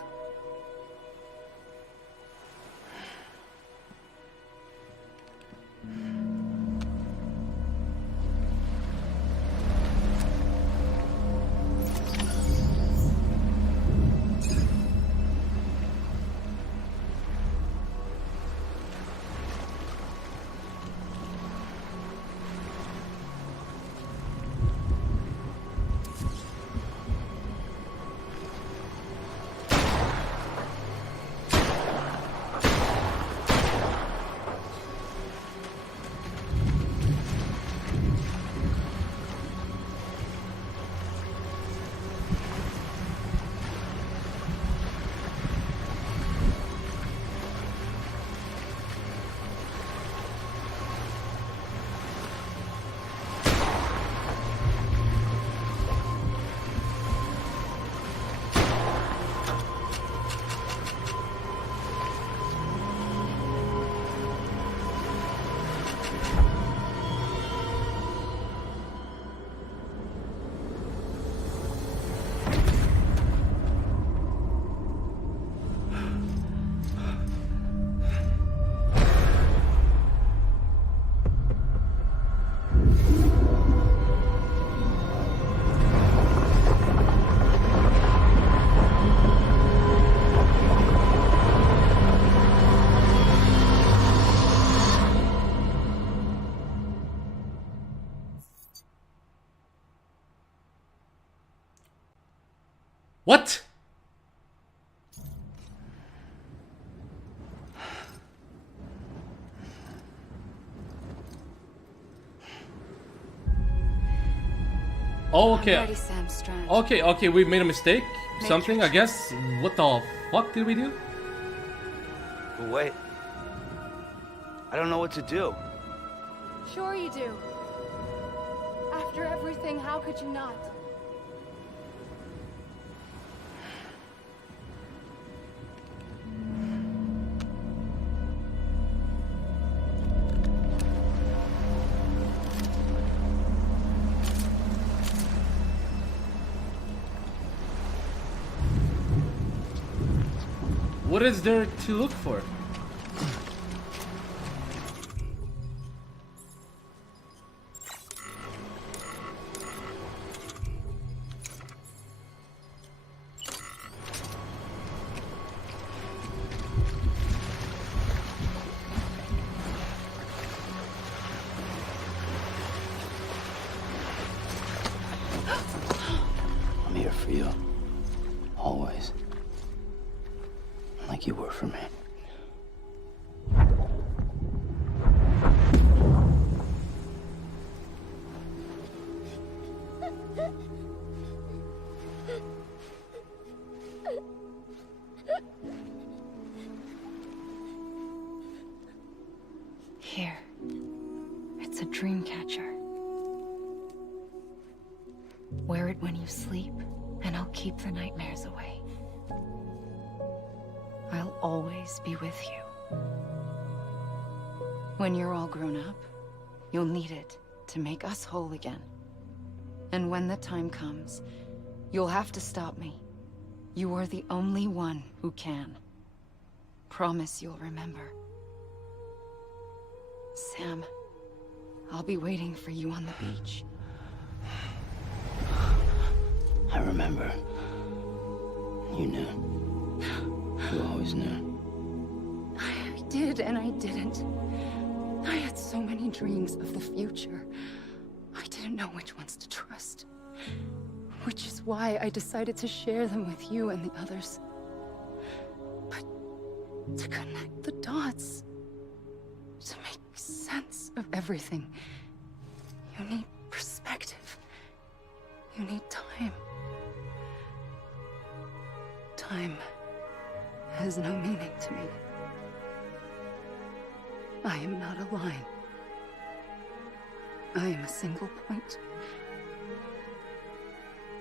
Oh, I'm okay. ready, Sam Strand. Okay, we made a mistake. Make Something, your I guess. What the fuck did we do? But wait. I don't know what to do. Sure you do. After everything, how could you not? What is there to look for? I'm here for you. Always. Like you were for me. Here. It's a dream catcher. Wear it when you sleep, and I'll keep the nightmares away. I'll always be with you. When you're all grown up, you'll need it to make us whole again. And when the time comes, you'll have to stop me. You are the only one who can. Promise you'll remember. Sam, I'll be waiting for you on the beach. I remember. You knew. You always knew. I did and I didn't. I had so many dreams of the future. I didn't know which ones to trust. Which is why I decided to share them with you and the others. But to connect the dots, to make sense of everything, you need perspective. You need time. Time has no meaning to me. I am not a line. I am a single point.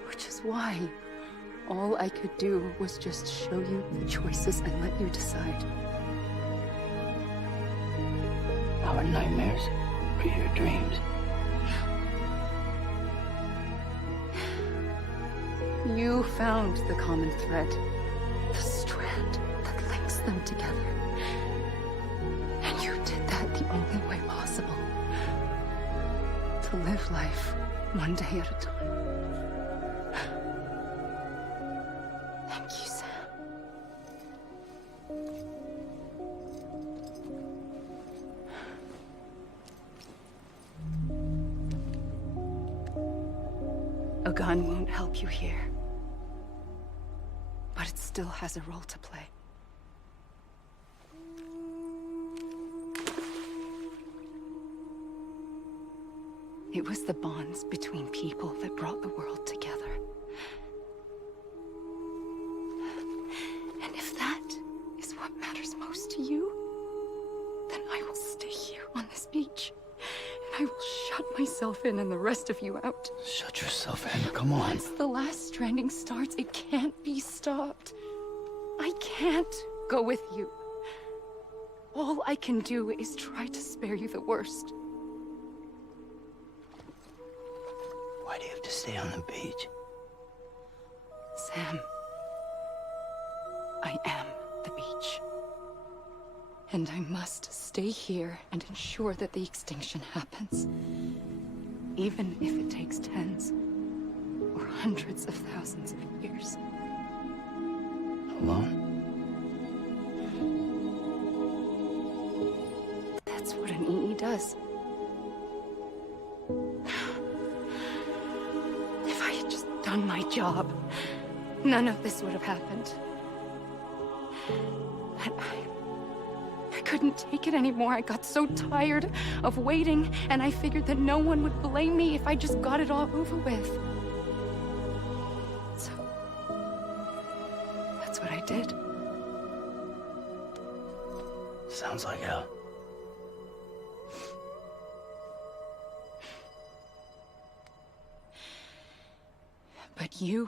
Which is why all I could do was just show you the choices and let you decide. Our nightmares were your dreams. You found the common thread, the strand that links them together. And you did that the only way possible. To live life one day at a time. Thank you, Sam. A gun won't help you here. But it still has a role to play. It was the bonds between people that brought the world together. And if that is what matters most to you, then I will stay here on this beach. And I will shut myself in and the rest of you out. Shut yourself in, come on. Once the last stranding starts, it can't be stopped. I can't go with you. All I can do is try to spare you the worst. Why do you have to stay on the beach? Sam, I am the beach. And I must stay here and ensure that the extinction happens. Even if it takes tens or hundreds of thousands of years. Alone? That's what an EE does. If I had just done my job, none of this would have happened. But I couldn't take it anymore. I got so tired of waiting, and I figured that no one would blame me if I just got it all over with. Sounds like hell. But you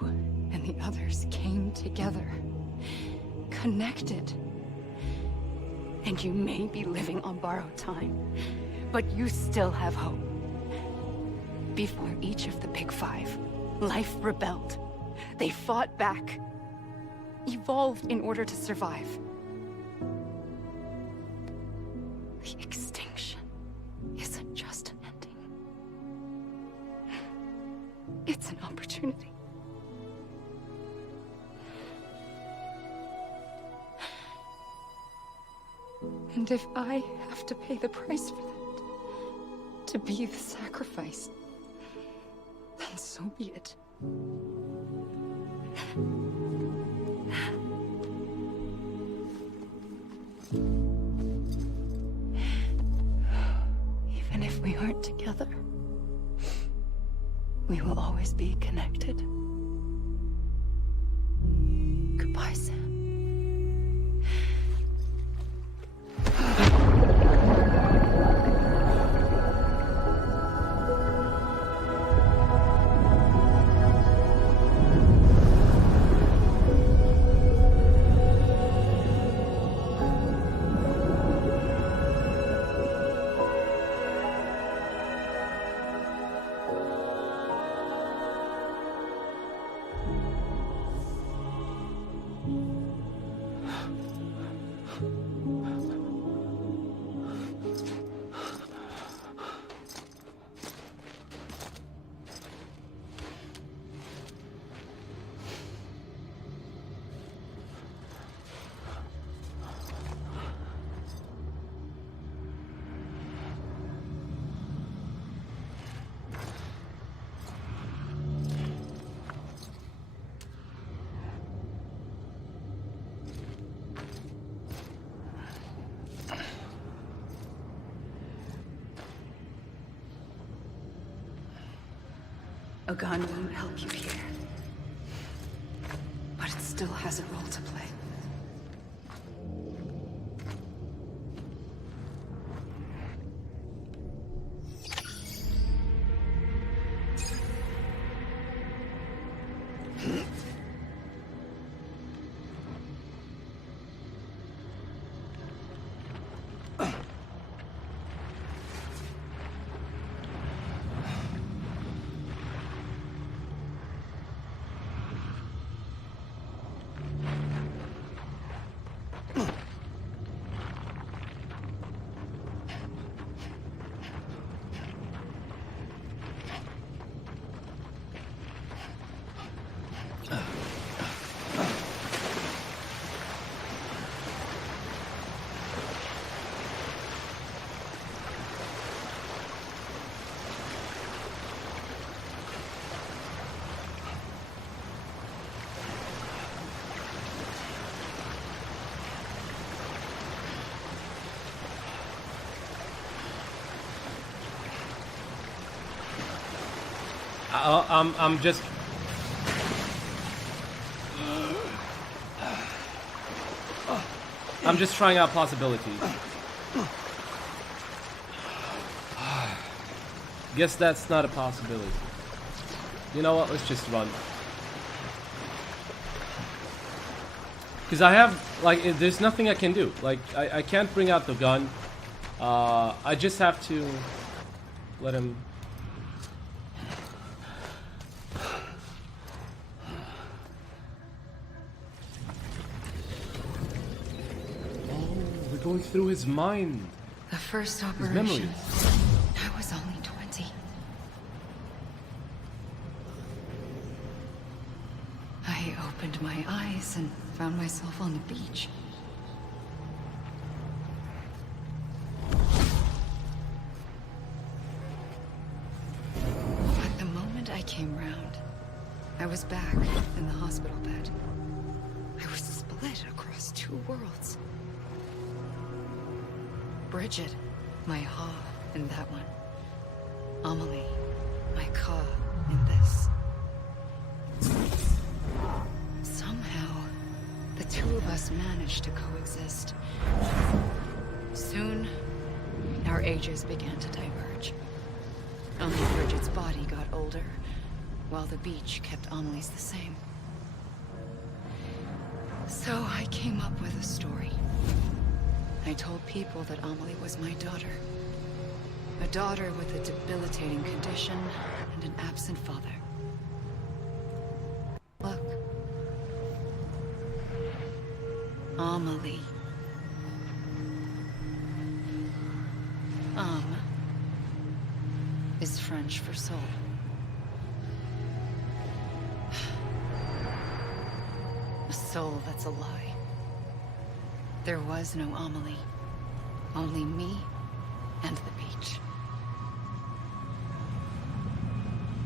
and the others came together, connected. And you may be living on borrowed time, but you still have hope. Before each of the Big Five, life rebelled. They fought back, evolved in order to survive. The extinction isn't just an ending. It's an opportunity. And if I have to pay the price for that, to be the sacrifice, then so be it. Even if we aren't together, we will always be connected. Goodbye, Sam. A gun won't help you here, but it still has a role to play. I'm just trying out possibilities. Guess that's not a possibility. You know what? Let's just run. Because I have, like, there's nothing I can do. Like, I can't bring out the gun. I just have to let him... Going through his mind. The first His operation, memories. I was only 20. I opened my eyes and found myself on the beach. But the moment I came round, I was back in the hospital bed. I was split across two worlds. Bridget, my Ha in that one. Amelie, my Ka in this. Somehow, the two of us managed to coexist. ages began to diverge. Only Bridget's body got older, while the beach kept Amelie's the same. So I came up with a story. I told people that Amelie was my daughter. A daughter with a debilitating condition and an absent father. Look. Amelie. Is French for soul. A soul that's a lie. There was no Amelie. Only me and the beach.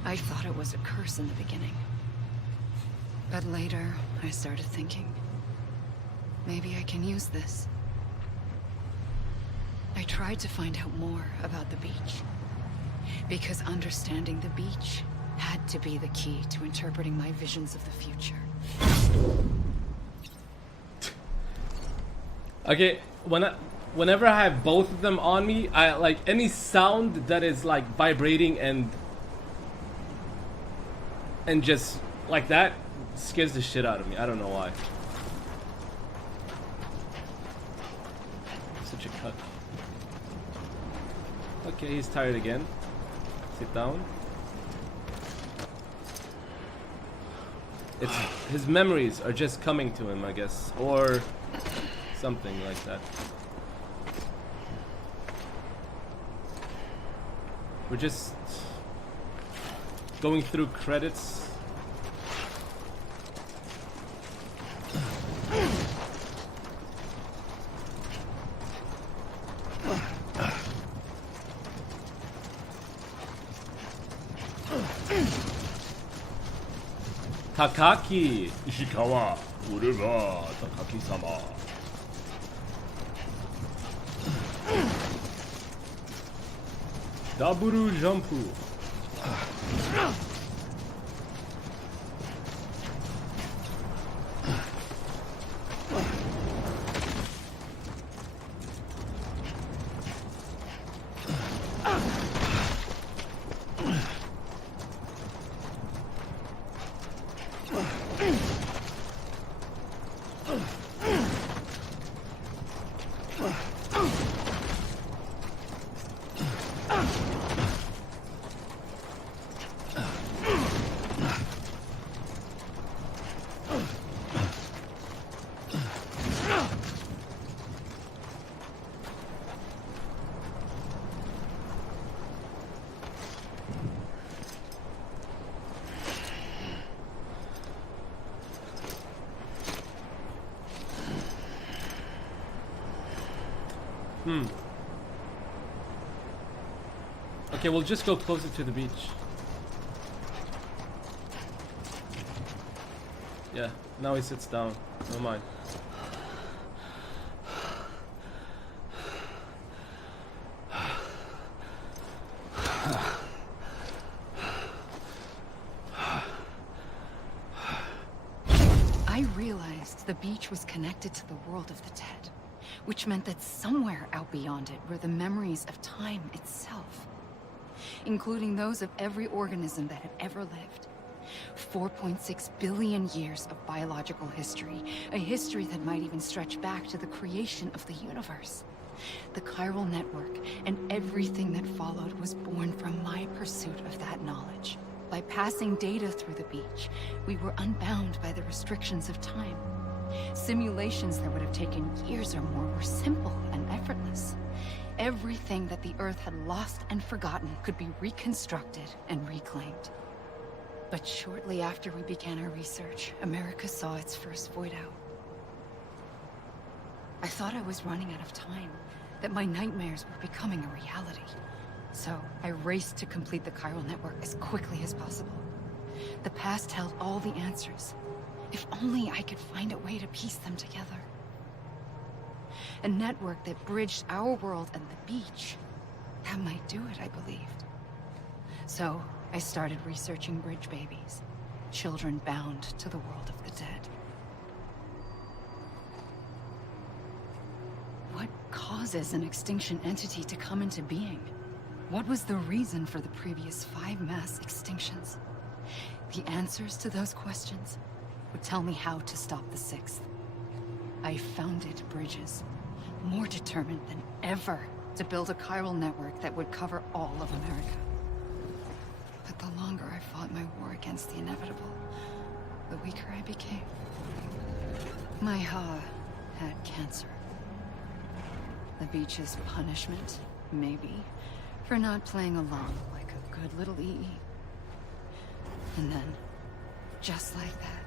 I thought it was a curse in the beginning. But later, I started thinking, maybe I can use this. I tried to find out more about the beach. Because understanding the beach had to be the key to interpreting my visions of the future. Okay, whenever I have both of them on me, I like any sound that is like vibrating and just like that scares the shit out of me. I don't know why. Such a cut. Okay, he's tired again. Sit down. It's his memories are just coming to him, I guess, or something like that. We're just going through credits. Takaki Ishikawa, Ureva Takaki-sama. Double jump. Okay, we'll just go closer to the beach. Yeah, now he sits down. Never mind. I realized the beach was connected to the world of the dead, which meant that somewhere out beyond it were the memories of time itself, including those of every organism that had ever lived. 4.6 billion years of biological history, a history that might even stretch back to the creation of the universe. The chiral network and everything that followed was born from my pursuit of that knowledge. By passing data through the beach, we were unbound by the restrictions of time. Simulations that would have taken years or more were simple and effortless. Everything that the Earth had lost and forgotten could be reconstructed and reclaimed. But shortly after we began our research, America saw its first void out. I thought I was running out of time, that my nightmares were becoming a reality. So I raced to complete the chiral network as quickly as possible. The past held all the answers. If only I could find a way to piece them together. A network that bridged our world and the beach. That might do it, I believed. So I started researching bridge babies, children bound to the world of the dead. What caused causes an extinction entity to come into being? What was the reason for the previous 5 mass extinctions? The answers to those questions would tell me how to stop the 6th. I founded bridges, more determined than ever to build a chiral network that would cover all of America. But the longer I fought my war against the inevitable, the weaker I became. My 𝖯had cancer. The beach's punishment, maybe, for not playing along like a good little 𝖯. And then, just like that,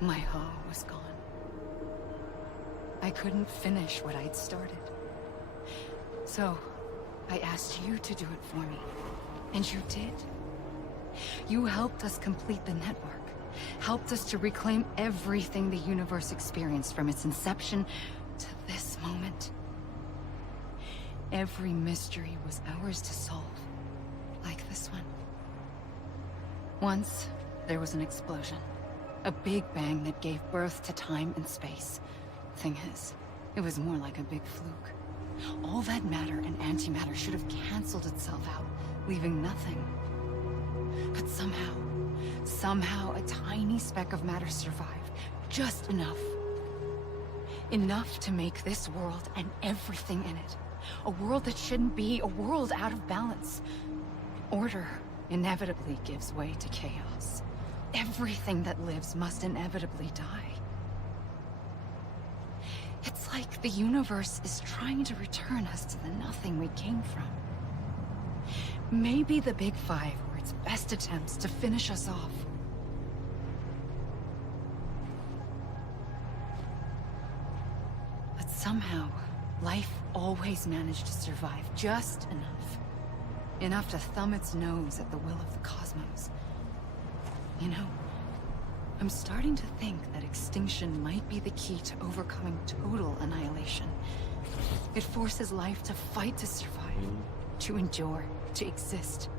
my 𝖯was gone. I couldn't finish what I'd started. So, I asked you to do it for me. And you did. You helped us complete the network. Helped us to reclaim everything the universe experienced from its inception to this moment. Every mystery was ours to solve. Like this one. Once, there was an explosion. A big bang that gave birth to time and space. Thing is, it was more like a big fluke. All that matter and antimatter should have canceled itself out, leaving nothing. But somehow a tiny speck of matter survived. Just enough. Enough to make this world and everything in it. A world that shouldn't be, a world out of balance. Order inevitably gives way to chaos. Everything that lives must inevitably die. It's like the universe is trying to return us to the nothing we came from. Maybe the Big Five were its best attempts to finish us off. But somehow, life always managed to survive just enough. Enough to thumb its nose at the will of the cosmos. You know, I'm starting to think that extinction might be the key to overcoming total annihilation. It forces life to fight to survive, to endure, to exist.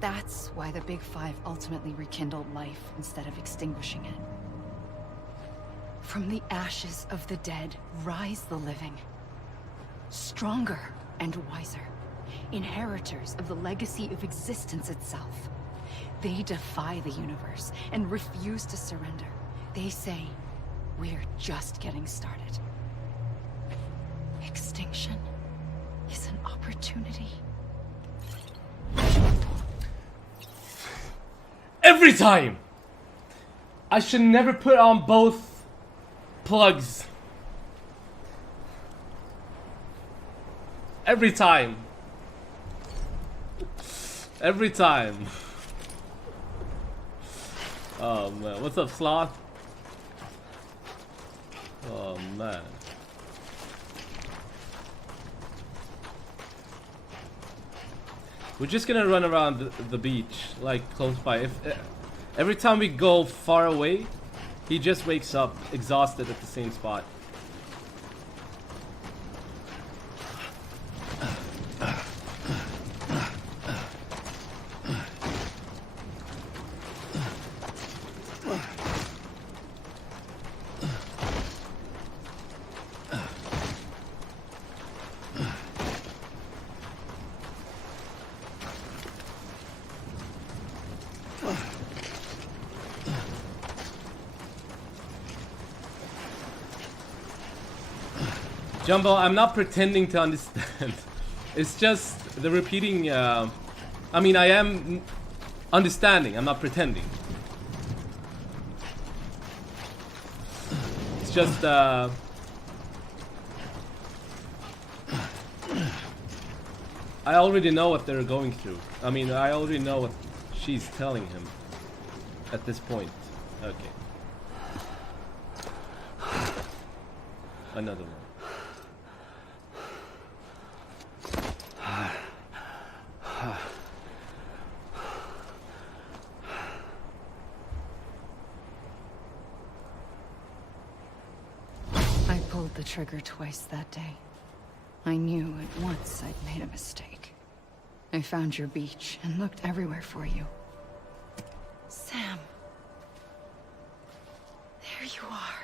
That's why the Big Five ultimately rekindled life instead of extinguishing it. From the ashes of the dead rise the living. Stronger and wiser. Inheritors of the legacy of existence itself. They defy the universe and refuse to surrender. They say, we're just getting started. Extinction is an opportunity. Every time! I should never put on both plugs. Every time. Every time. Oh man, what's up, Sloth? Oh man. We're just gonna run around the beach, like close by. Every time we go far away, he just wakes up exhausted at the same spot. Jumbo, I'm not pretending to understand. It's just the repeating, I mean, I am understanding, I'm not pretending. It's just, I already know what they're going through. I mean, I already know what she's telling him at this point. Okay. Another one. I pulled the trigger twice that day. I knew at once I'd made a mistake. I found your beach and looked everywhere for you. Sam. There you are.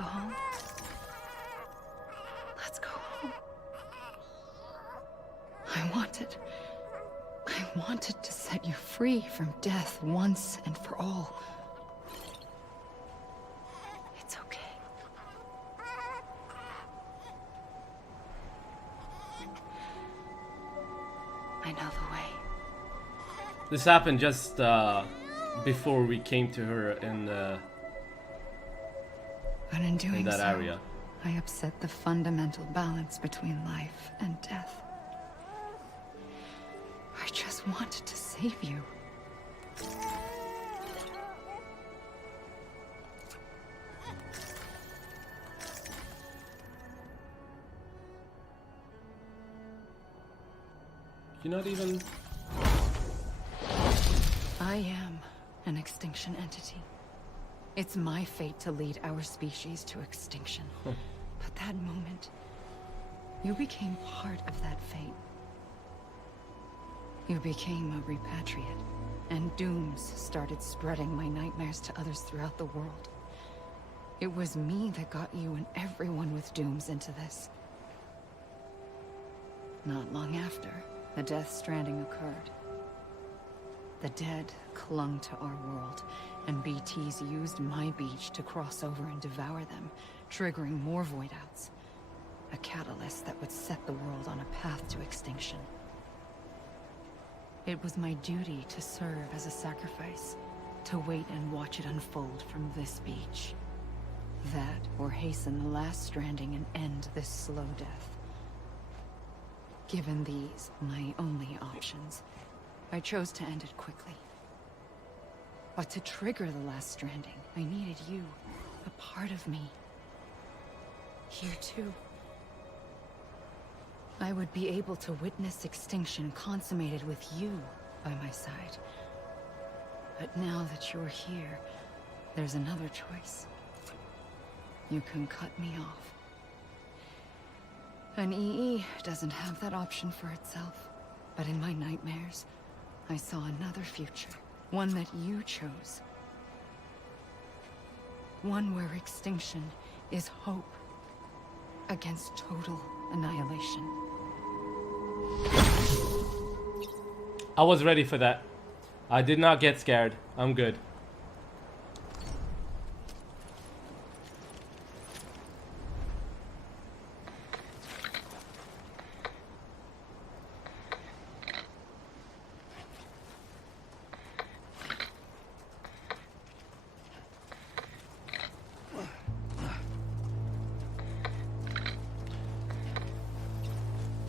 go home? Let's go home. I wanted to set you free from death once and for all. It's okay. I know the way. This happened just before we came to her in But in doing that so, area. I upset the fundamental balance between life and death. I just wanted to save you. You're not even... I am an extinction entity. It's my fate to lead our species to extinction. But that moment, you became part of that fate. You became a repatriate, and dooms started spreading my nightmares to others throughout the world. It was me that got you and everyone with dooms into this. Not long after, the Death Stranding occurred. The dead clung to our world, and BTs used my beach to cross over and devour them, triggering more void outs. A catalyst that would set the world on a path to extinction. It was my duty to serve as a sacrifice, to wait and watch it unfold from this beach. That, or hasten the last stranding and end this slow death. Given these, my only options, I chose to end it quickly. But to trigger the last stranding, I needed you, a part of me. Here too. I would be able to witness extinction consummated with you by my side. But now that you're here, there's another choice. You can cut me off. An EE doesn't have that option for itself. But in my nightmares, I saw another future. One that you chose. One where extinction is hope against total annihilation. I was ready for that. I did not get scared. I'm good.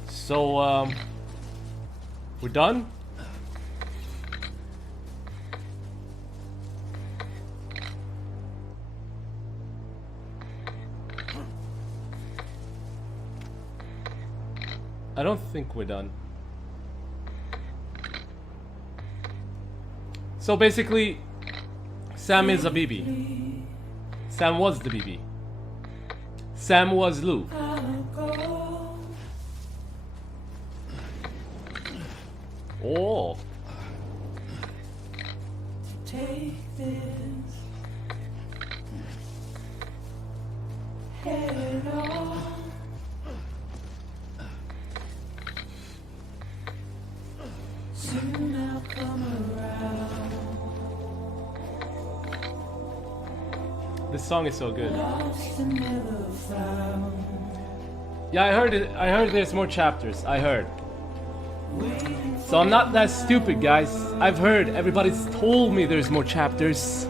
So, we're done? I don't think we're done. So basically, Sam is a BB. Sam was the BB. Sam was Lou. Oh. Take this head on. Soon I'll come around. This song is so good. Lost and never found. Yeah, I heard it. I heard there's more chapters. I heard. So I'm not that stupid, guys. I've heard. Everybody's told me there's more chapters.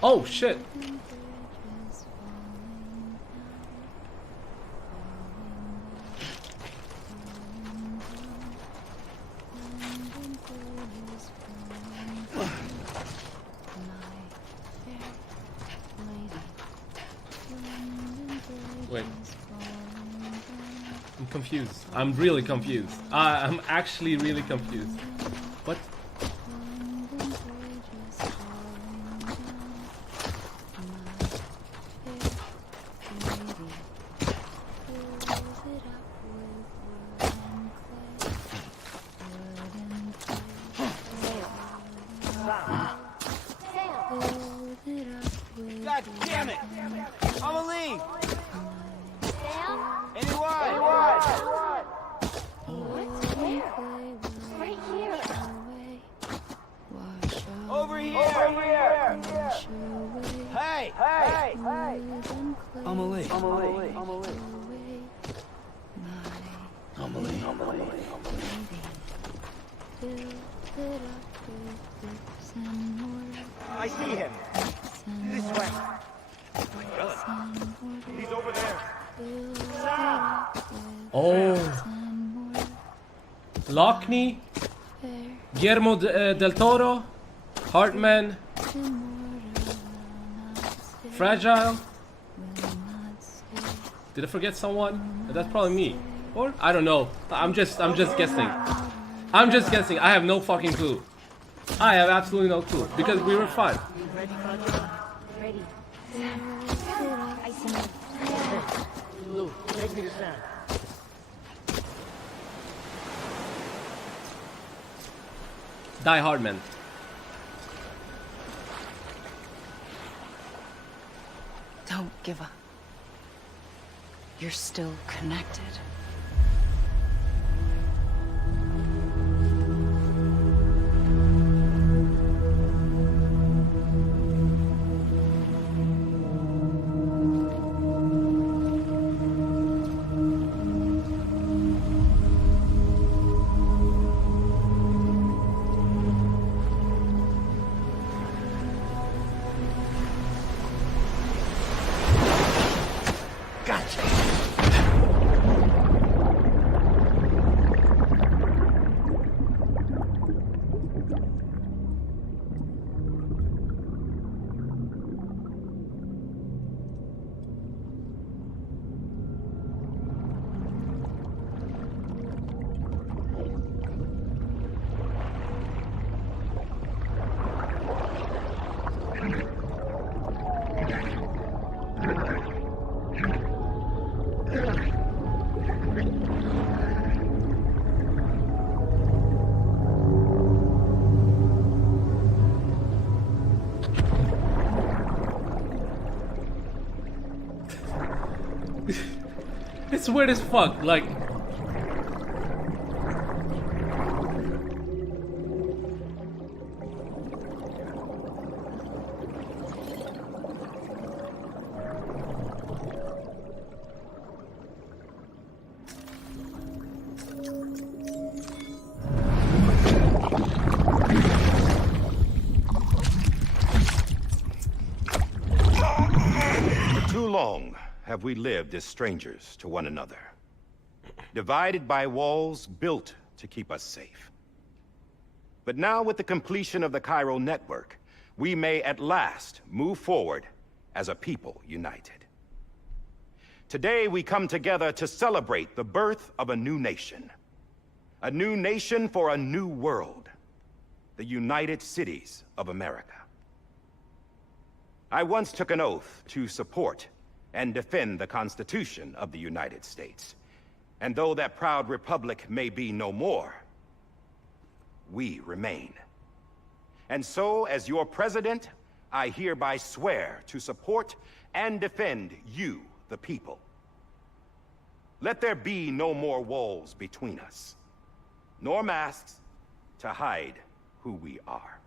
Oh shit. Wait. I'm confused. I'm really confused. I'm actually really confused. What? God damn it! I'ma leave! Anyone? Right here. Over here! Hey! Amelie. I see him. This way. He's over there. Oh. Lockney, Guillermo del Toro, Hartman, Fragile. Did I forget someone? That's probably me. Or I don't know. I'm just guessing. I'm just guessing. I have no fucking clue. I have absolutely no clue because we were fine. Ready. I see you. Lou, take me to Sam. Die Hardman. Don't give up. You're still connected. It's weird as fuck, like... Too long have we lived as strangers to one another, divided by walls built to keep us safe. But now, with the completion of the Cairo network, we may at last move forward as a people united. Today, we come together to celebrate the birth of a new nation for a new world, the United Cities of America. I once took an oath to support and defend the Constitution of the United States. And though that proud republic may be no more, we remain. And so, as your president, I hereby swear to support and defend you, the people. Let there be no more walls between us, nor masks to hide who we are.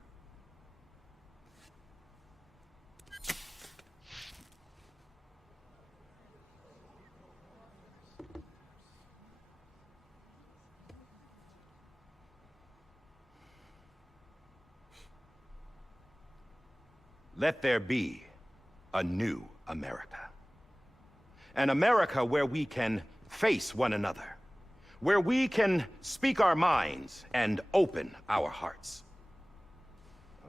Let there be a new America. An America where we can face one another, where we can speak our minds and open our hearts.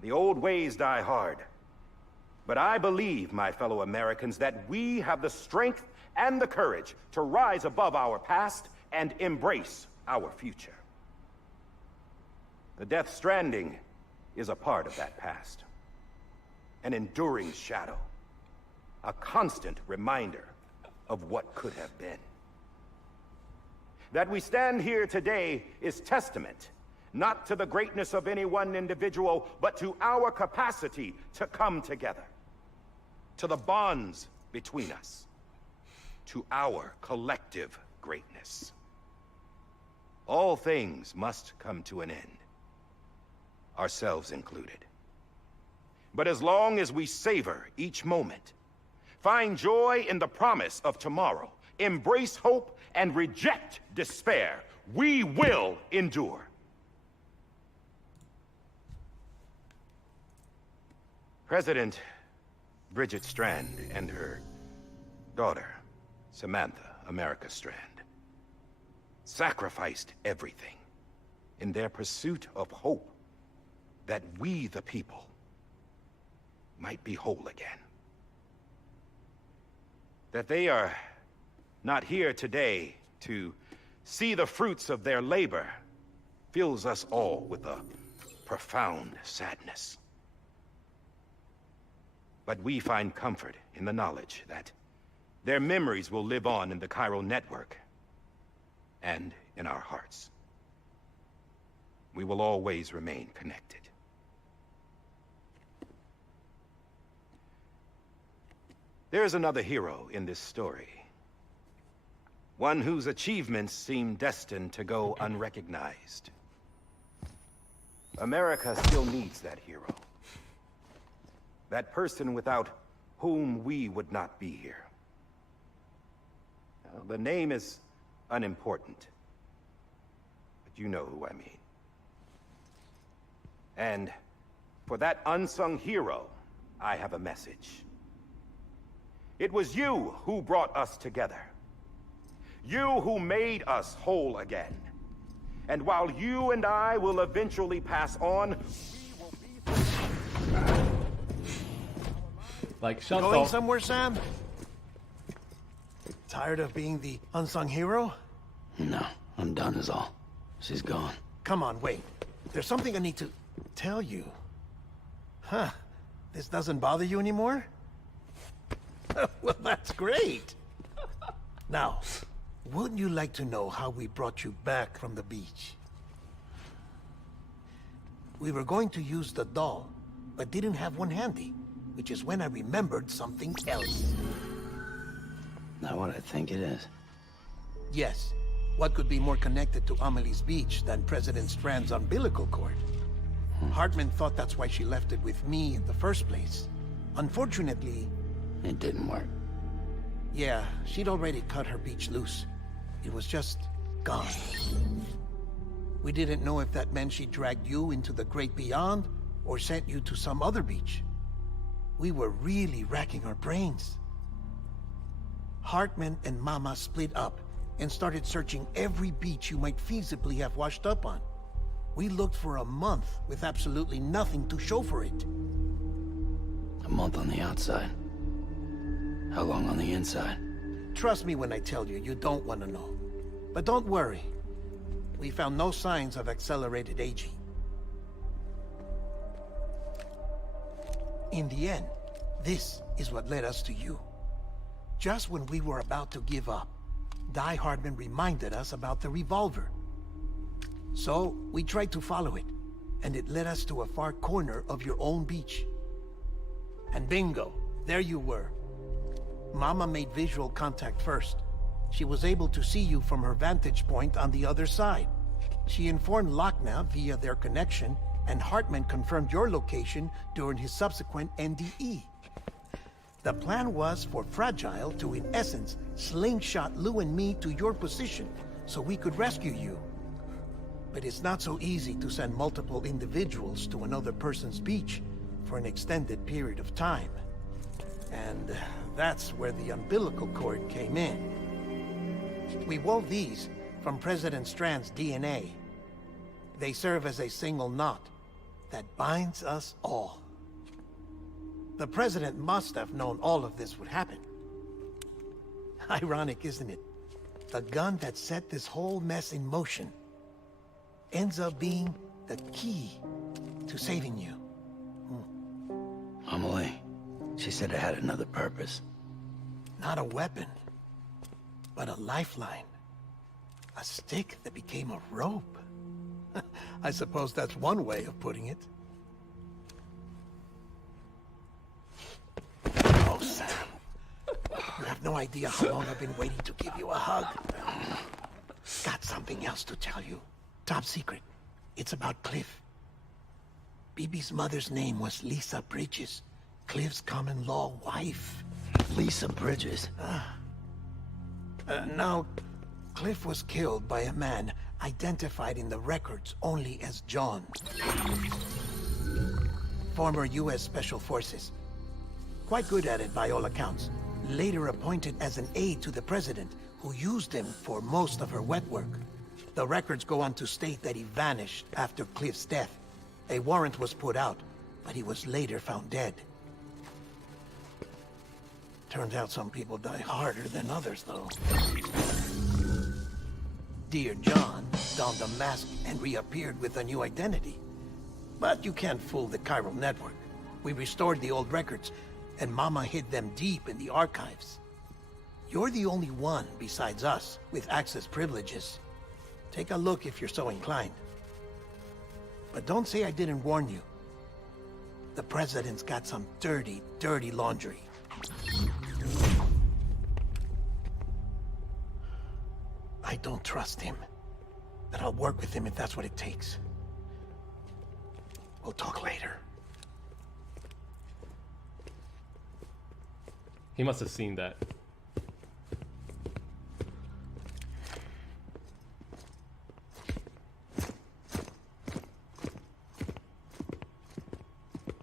The old ways die hard, but I believe, my fellow Americans, that we have the strength and the courage to rise above our past and embrace our future. The Death Stranding is a part of that past. An enduring shadow. A constant reminder of what could have been. That we stand here today is testament, not to the greatness of any one individual, but to our capacity to come together. To the bonds between us. To our collective greatness. All things must come to an end. Ourselves included. But as long as we savor each moment, find joy in the promise of tomorrow, embrace hope, and reject despair, we will endure. President Bridget Strand and her daughter, Samantha America Strand, sacrificed everything in their pursuit of hope that we, the people, might be whole again. That they are not here today to see the fruits of their labor fills us all with a profound sadness. But we find comfort in the knowledge that their memories will live on in the chiral network and in our hearts. We will always remain connected. There is another hero in this story. One whose achievements seem destined to go unrecognized. America still needs that hero. That person without whom we would not be here. Now, the name is unimportant, but you know who I mean. And for that unsung hero, I have a message. It was you who brought us together. You who made us whole again. And while you and I will eventually pass on, like, shut up. Going somewhere, Sam? Tired of being the unsung hero? No, I'm done is all. She's gone. Come on, wait. There's something I need to tell you. Huh. This doesn't bother you anymore? Well, that's great. Now, wouldn't you like to know how we brought you back from the beach? We were going to use the doll, but didn't have one handy, which is when I remembered something else. Not what I think it is. Yes. What could be more connected to Amelie's beach than President Strand's umbilical cord? Hartman thought that's why she left it with me in the first place. Unfortunately... It didn't work. Yeah, she'd already cut her beach loose. It was just gone. We didn't know if that meant she dragged you into the great beyond, or sent you to some other beach. We were really racking our brains. Hartman and Mama split up and started searching every beach you might feasibly have washed up on. We looked for a month with absolutely nothing to show for it. A month on the outside. How long on the inside? Trust me when I tell you, you don't want to know. But don't worry. We found no signs of accelerated aging. In the end, this is what led us to you. Just when we were about to give up, Die Hardman reminded us about the revolver. So, we tried to follow it, and it led us to a far corner of your own beach. And bingo, there you were. Mama made visual contact first. She was able to see you from her vantage point on the other side. She informed Lochna via their connection, and Hartman confirmed your location during his subsequent NDE. The plan was for Fragile to, in essence, slingshot Lou and me to your position, so we could rescue you. But it's not so easy to send multiple individuals to another person's beach, for an extended period of time. And that's where the umbilical cord came in. We wove these from President Strand's DNA. They serve as a single knot that binds us all. The President must have known all of this would happen. Ironic, isn't it? The gun that set this whole mess in motion ends up being the key to saving you. Amelie, she said it had another purpose. Not a weapon, but a lifeline. A stick that became a rope. I suppose that's one way of putting it. Oh, Sam. You have no idea how long I've been waiting to give you a hug. Got something else to tell you. Top secret. It's about Cliff. Bibi's mother's name was Lisa Bridges, Cliff's common-law wife. Lisa Bridges? Now, Cliff was killed by a man identified in the records only as John. Former U.S. Special Forces. Quite good at it by all accounts. Later appointed as an aide to the president, who used him for most of her wet work. The records go on to state that he vanished after Cliff's death. A warrant was put out, but he was later found dead. Turns out some people die harder than others, though. Dear John donned a mask and reappeared with a new identity. But you can't fool the chiral network. We restored the old records, and Mama hid them deep in the archives. You're the only one besides us with access privileges. Take a look if you're so inclined. But don't say I didn't warn you. The president's got some dirty, dirty laundry. I don't trust him. But I'll work with him if that's what it takes. We'll talk later. He must have seen that.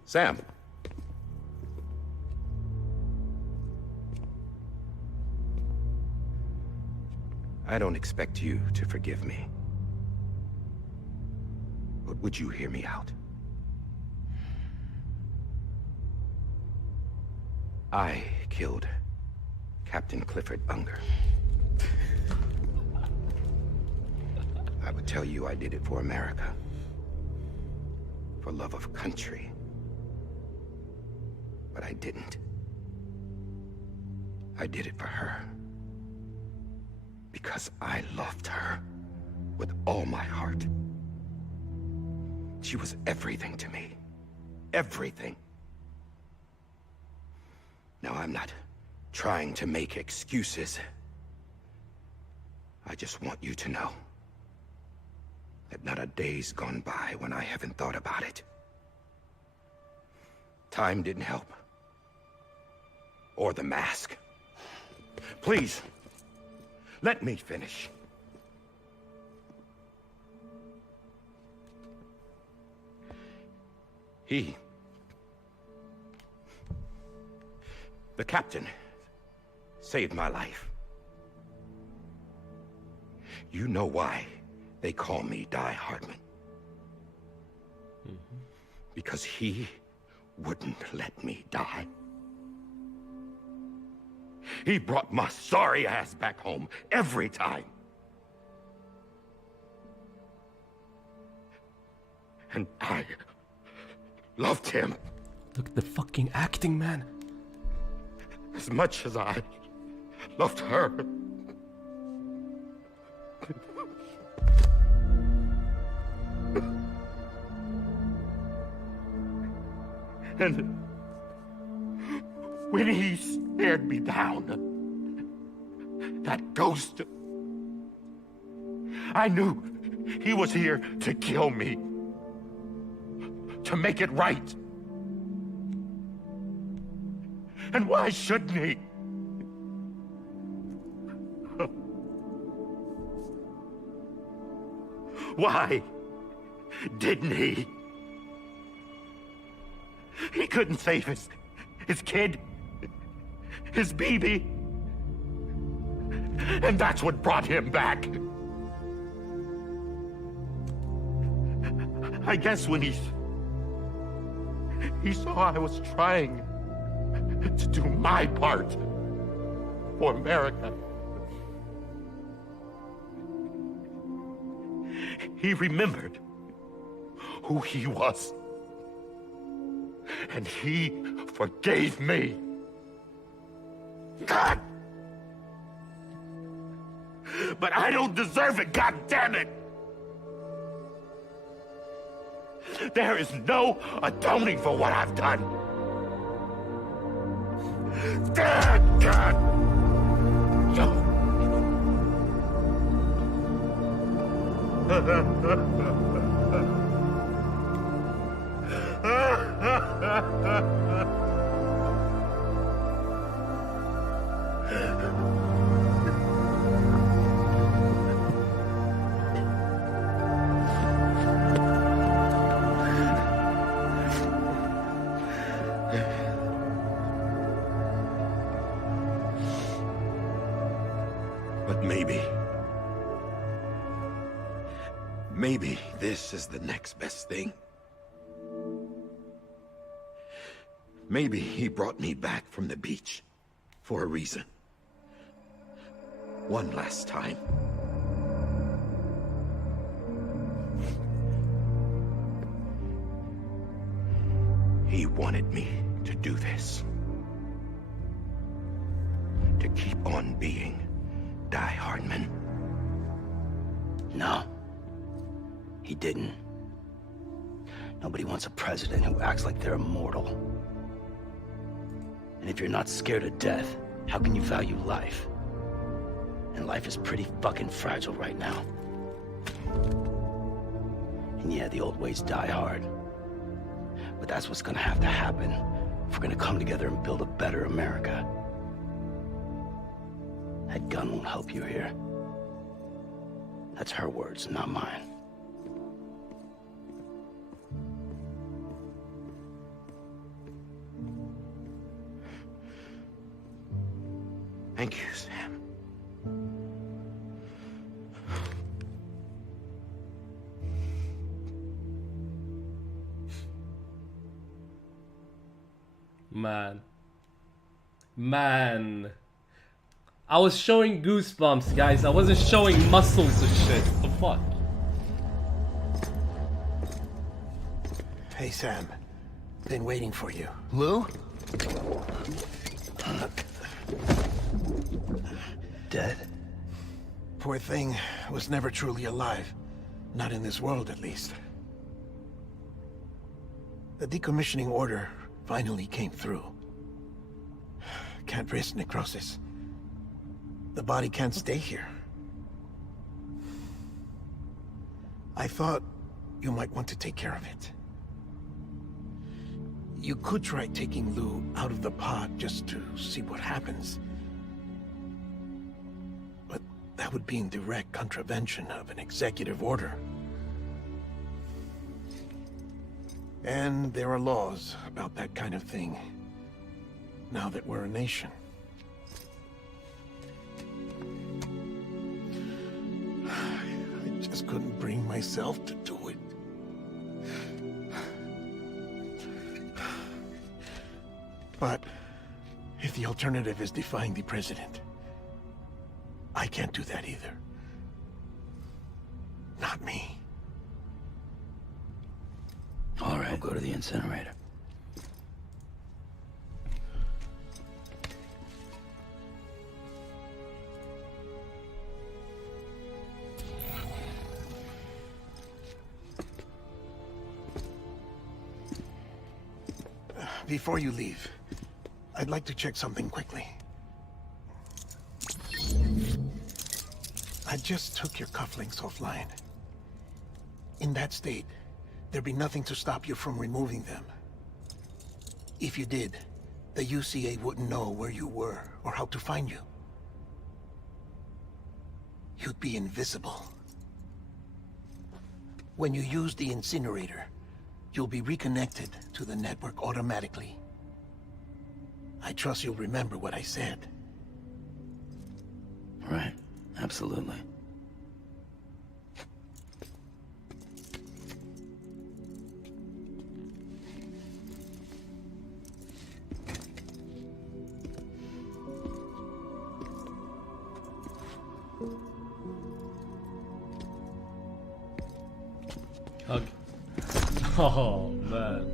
Sam. I don't expect you to forgive me. But would you hear me out? I killed Captain Clifford Unger. I would tell you I did it for America. For love of country. But I didn't. I did it for her. Because I loved her with all my heart. She was everything to me. Everything. Now, I'm not trying to make excuses. I just want you to know that not a day's gone by when I haven't thought about it. Time didn't help. Or the mask. Please, let me finish. The captain, saved my life. You know why they call me Die Hardman. Because he wouldn't let me die. He brought my sorry ass back home every time. And I loved him. Look at the fucking acting, man. As much as I loved her. And when he stared me down, that ghost, I knew he was here to kill me, to make it right. And why shouldn't he? Why didn't he? He couldn't save his kid, his baby. And that's what brought him back. I guess when he saw I was trying to do my part for America, he remembered who he was. And he forgave me. God! But I don't deserve it, God damn it! There is no atoning for what I've done. God! But maybe this is the next best thing. Maybe he brought me back from the beach for a reason. One last time. He wanted me to do this. To keep on being Die Hardman. No. He didn't. Nobody wants a president who acts like they're immortal. And if you're not scared of death, how can you value life? And life is pretty fucking fragile right now. And yeah, the old ways die hard. But that's what's gonna have to happen if we're gonna come together and build a better America. That gun won't help you here. That's her words, not mine. Thank you, Sam. Man. I was showing goosebumps, guys. I wasn't showing muscles and shit. What the fuck? Hey, Sam. Been waiting for you. Lou? Dead? Poor thing was never truly alive. Not in this world, at least. The decommissioning order finally came through. Can't risk necrosis. The body can't stay here. I thought you might want to take care of it. You could try taking Lou out of the pod just to see what happens. But that would be in direct contravention of an executive order. And there are laws about that kind of thing, now that we're a nation. I just couldn't bring myself to do it. But if the alternative is defying the president, I can't do that either. Not me. All right, I'll go to the incinerator. Before you leave, I'd like to check something quickly. I just took your cufflinks offline. In that state, there'd be nothing to stop you from removing them. If you did, the UCA wouldn't know where you were or how to find you. You'd be invisible. When you use the incinerator, you'll be reconnected to the network automatically. I trust you'll remember what I said. Right. Absolutely. Okay. Oh, man.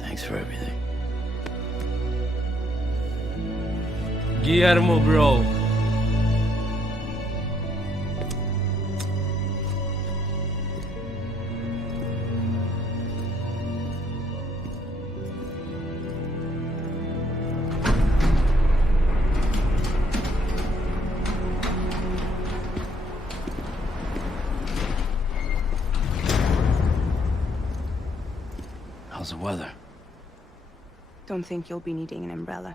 Thanks for everything. Guillermo, bro. How's the weather? Don't think you'll be needing an umbrella.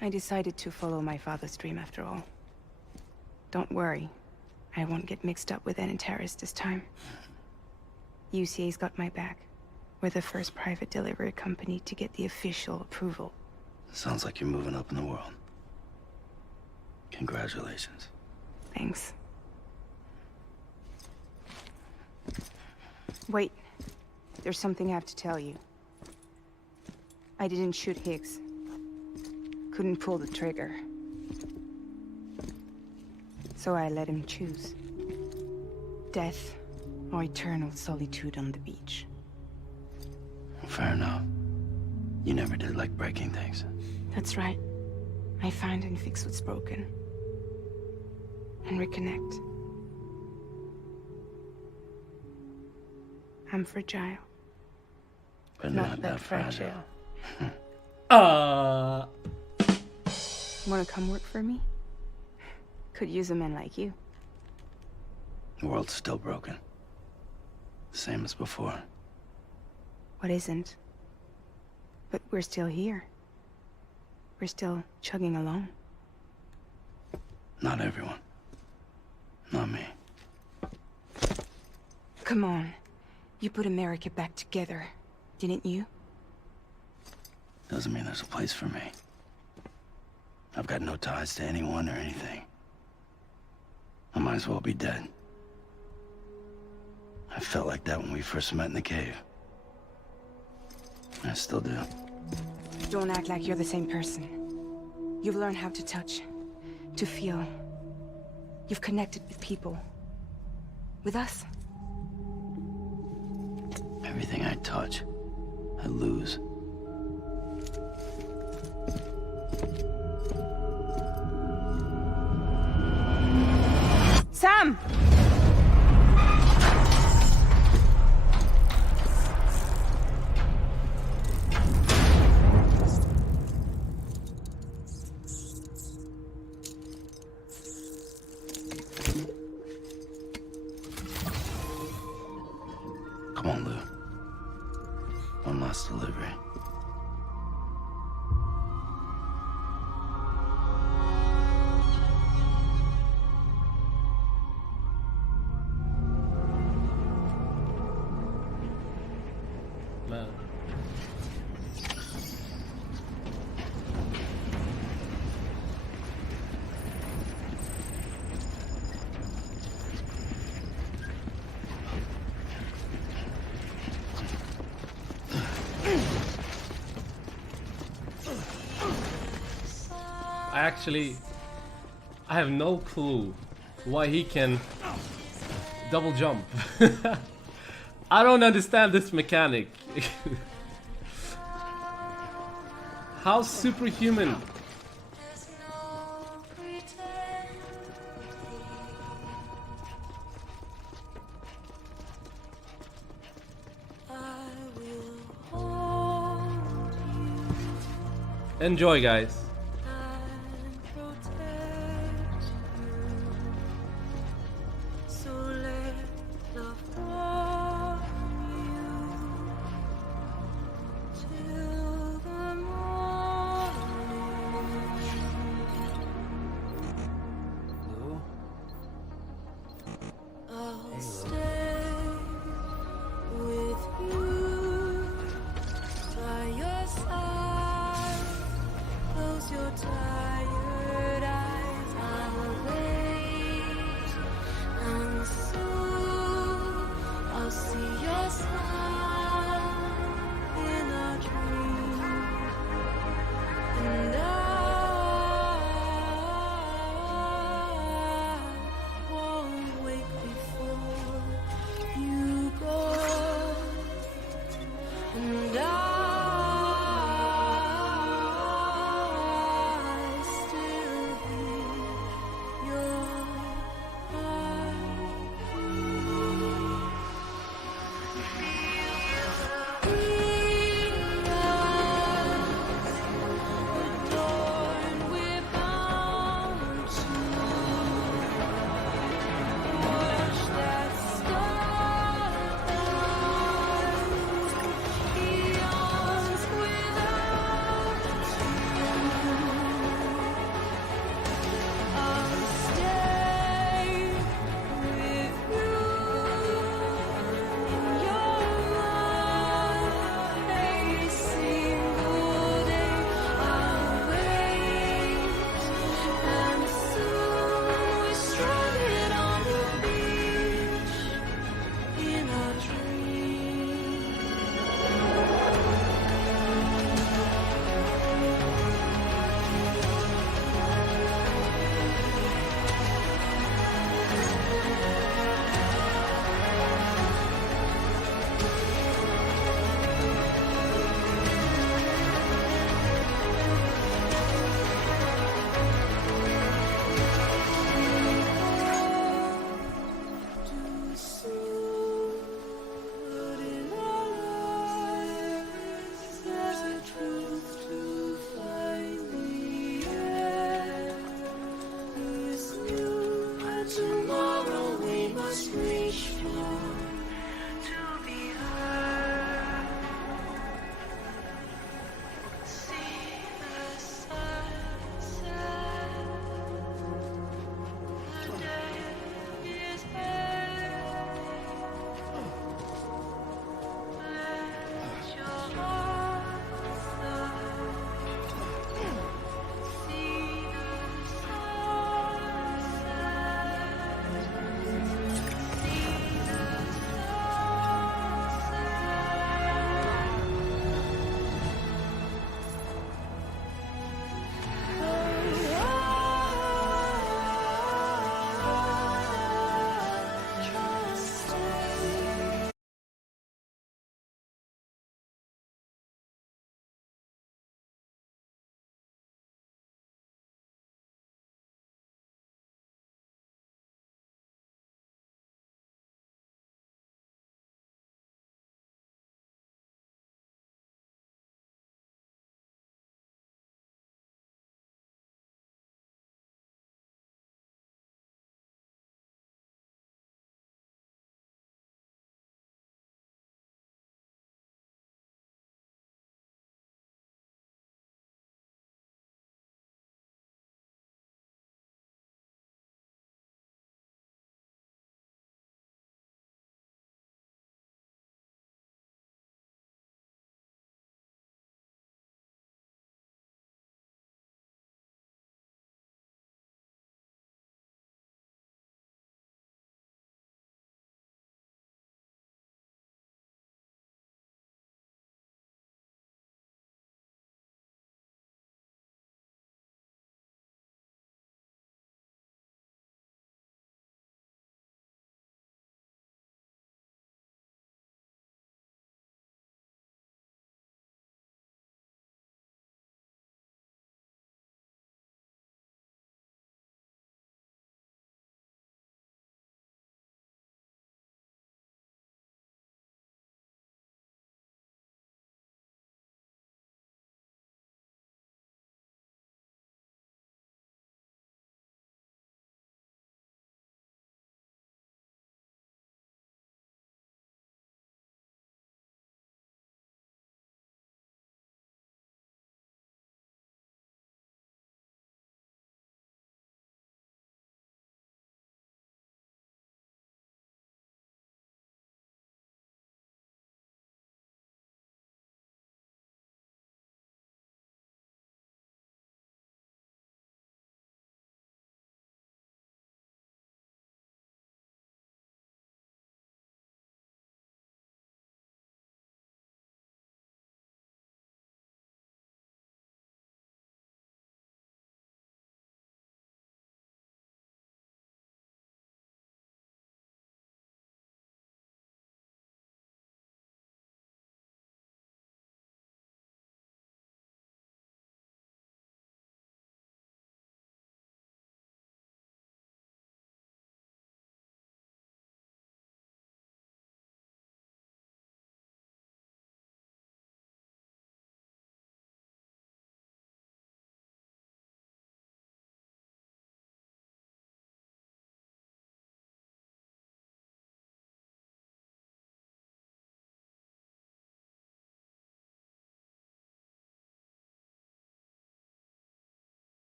I decided to follow my father's dream after all. Don't worry. I won't get mixed up with any terrorists this time. UCA's got my back. We're the first private delivery company to get the official approval. Sounds like you're moving up in the world. Congratulations. Thanks. Wait. There's something I have to tell you. I didn't shoot Higgs. Couldn't pull the trigger. So I let him choose. Death or eternal solitude on the beach. Fair enough. You never did like breaking things. That's right. I find and fix what's broken. And reconnect. I'm fragile. But not that fragile. Wanna come work for me? Could use a man like you. The world's still broken. Same as before. What isn't? But we're still here. We're still chugging along. Not everyone. Not me. Come on. You put America back together, didn't you? Doesn't mean there's a place for me. I've got no ties to anyone or anything. I might as well be dead. I felt like that when we first met in the cave. I still do. Don't act like you're the same person. You've learned how to touch, to feel. You've connected with people. With us. Everything I touch, I lose. Sam! Come on, Lou. One last delivery. Man. I have no clue why he can double jump. I don't understand this mechanic. How superhuman. Enjoy, guys.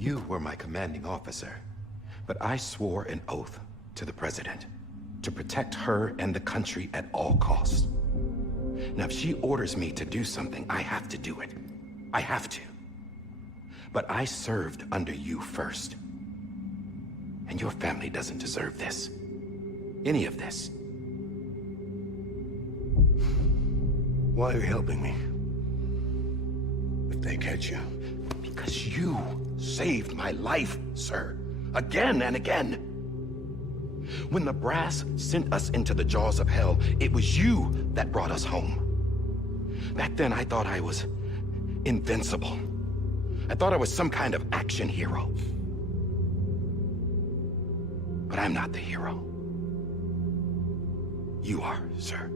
You were my commanding officer, but I swore an oath to the President to protect her and the country at all costs. Now, if she orders me to do something, I have to do it. I have to. But I served under you first. And your family doesn't deserve this. Any of this. Why are you helping me? If they catch you. Because you saved my life, sir. Again and again. When the brass sent us into the jaws of hell, it was you that brought us home. Back then, I thought I was invincible. I thought I was some kind of action hero. But I'm not the hero. You are, sir.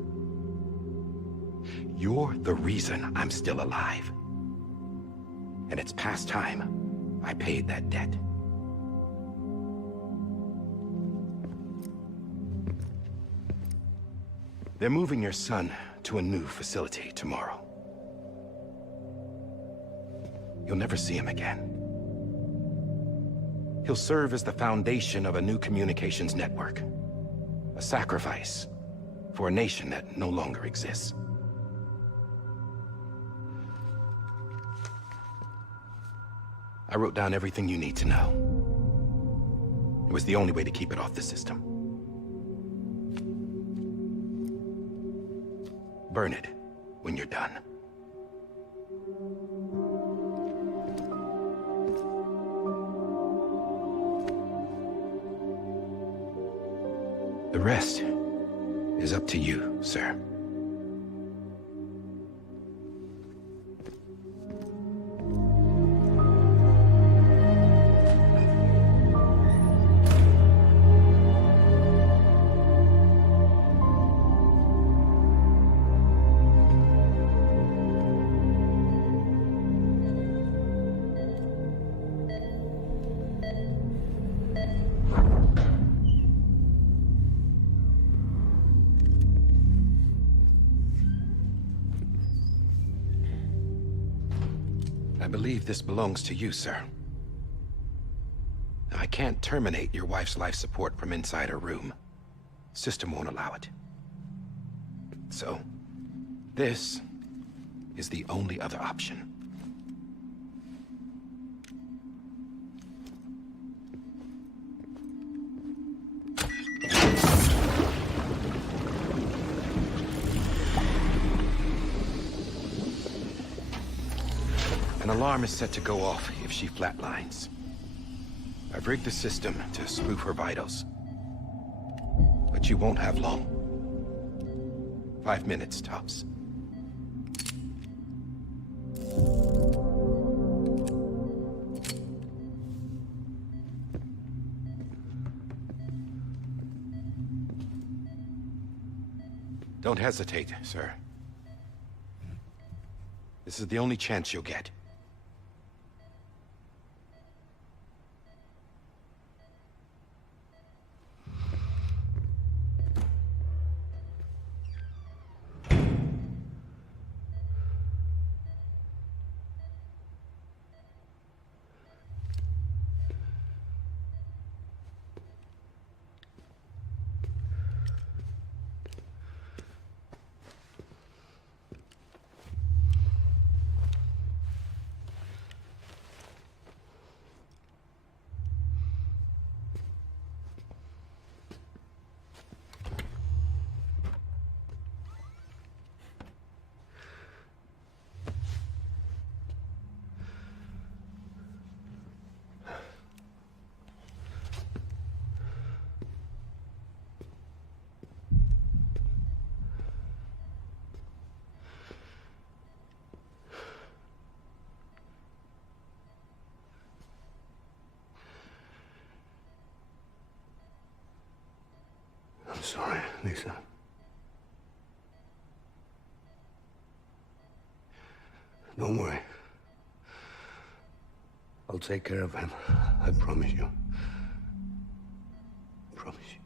You're the reason I'm still alive. And it's past time I paid that debt. They're moving your son to a new facility tomorrow. You'll never see him again. He'll serve as the foundation of a new communications network. A sacrifice for a nation that no longer exists. I wrote down everything you need to know. It was the only way to keep it off the system. Burn it when you're done. The rest is up to you, sir. I believe this belongs to you, sir. I can't terminate your wife's life support from inside her room. System won't allow it. So, this is the only other option. An alarm is set to go off if she flatlines. I've rigged the system to spoof her vitals. But you won't have long. 5 minutes, tops. Don't hesitate, sir. This is the only chance you'll get. I'm sorry, Lisa. Don't worry. I'll take care of him. I promise you. Promise you.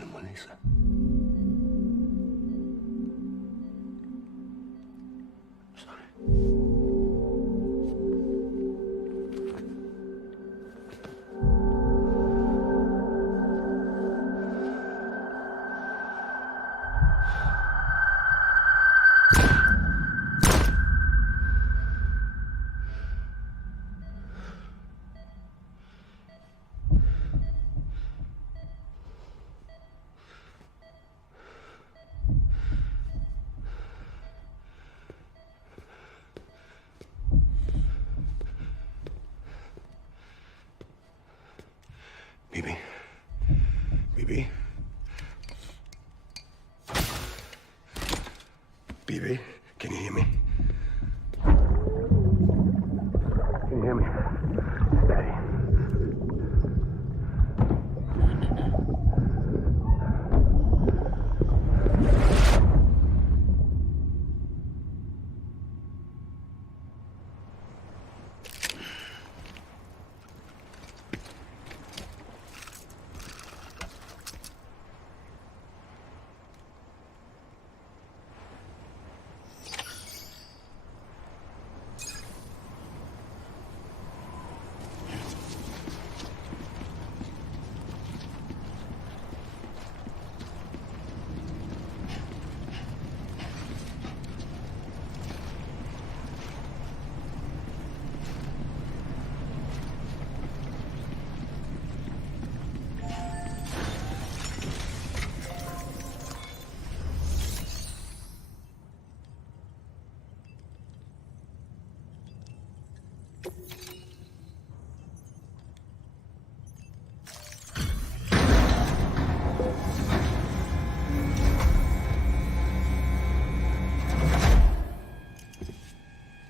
him, Melissa. Bibi? Bibi? Bibi, can you hear me? Can you hear me? Steady.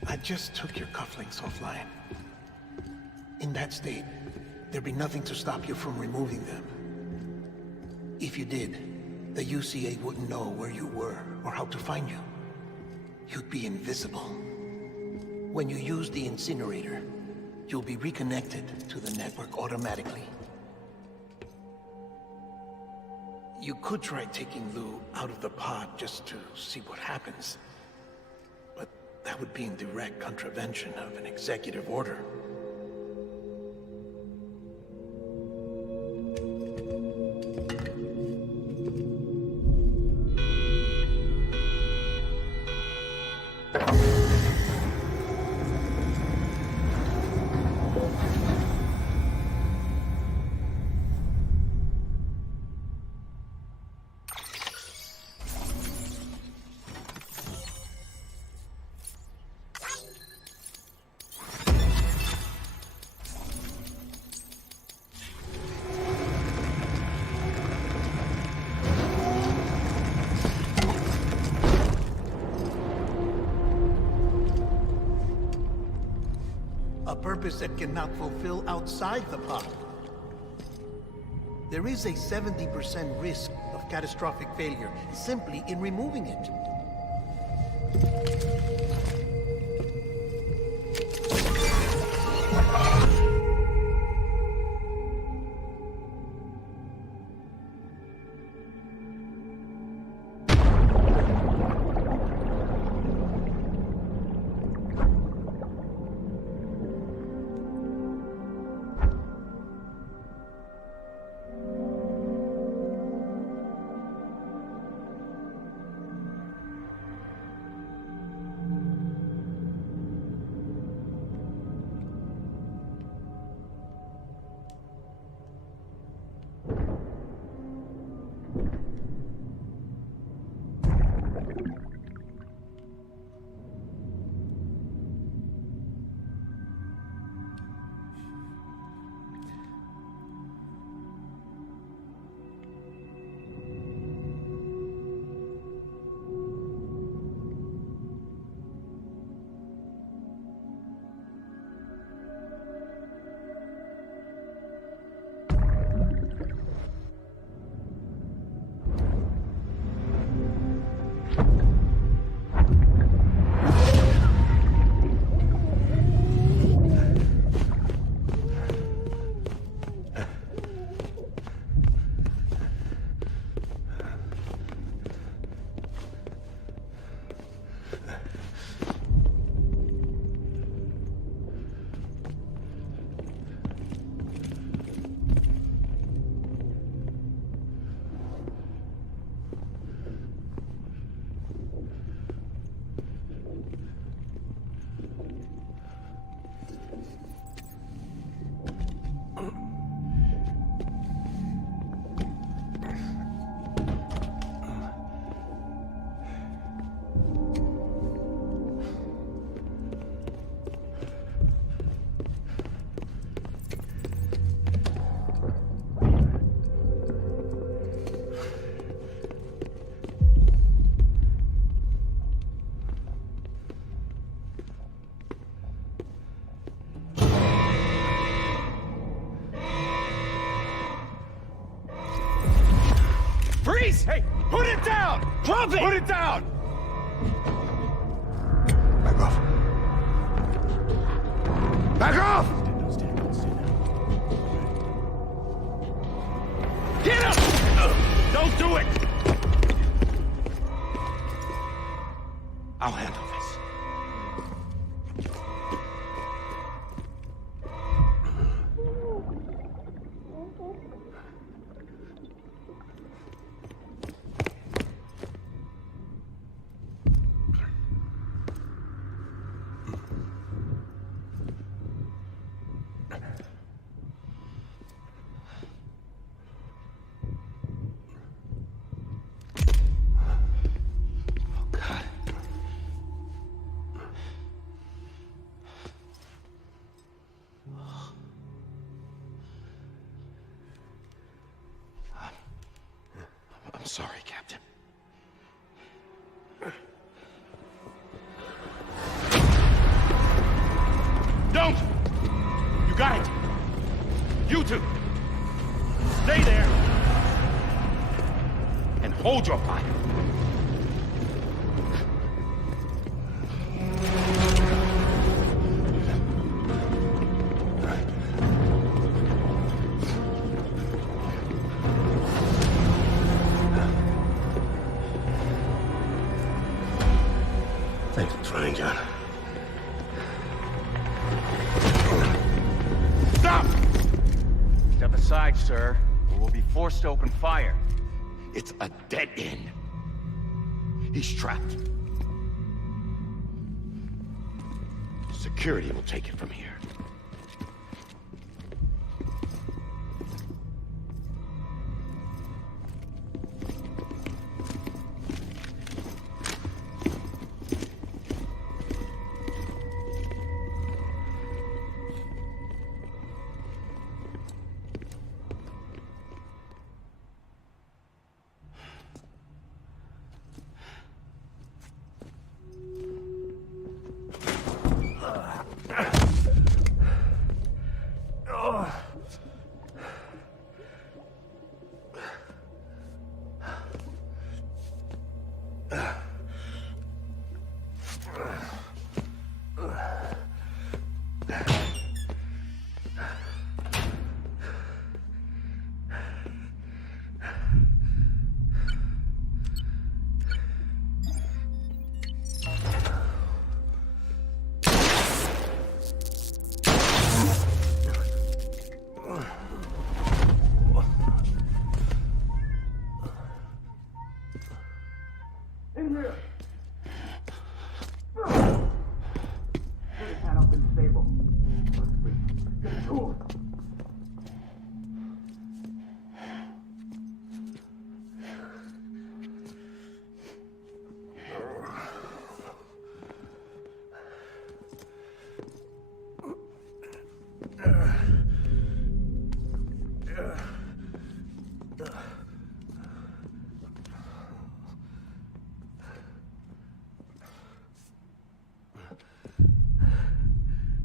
I just took your cufflinks offline. In that state, there'd be nothing to stop you from removing them. If you did, the UCA wouldn't know where you were or how to find you. You'd be invisible. When you use the incinerator, you'll be reconnected to the network automatically. You could try taking Lou out of the pod just to see what happens. But that would be in direct contravention of an executive order. A purpose that cannot fulfill outside the pod. There is a 70% risk of catastrophic failure simply in removing it. Please! Hey, put it down! Drop it! Put it down! Back off. Back off! Get him! Don't do it! I'll handle this. I'm sorry, Captain. Don't! You got it! You two! Stay there! And hold your fire! Thanks for trying, John. Stop! Step aside, sir, or we'll be forced to open fire. It's a dead end. He's trapped. Security will take it from here.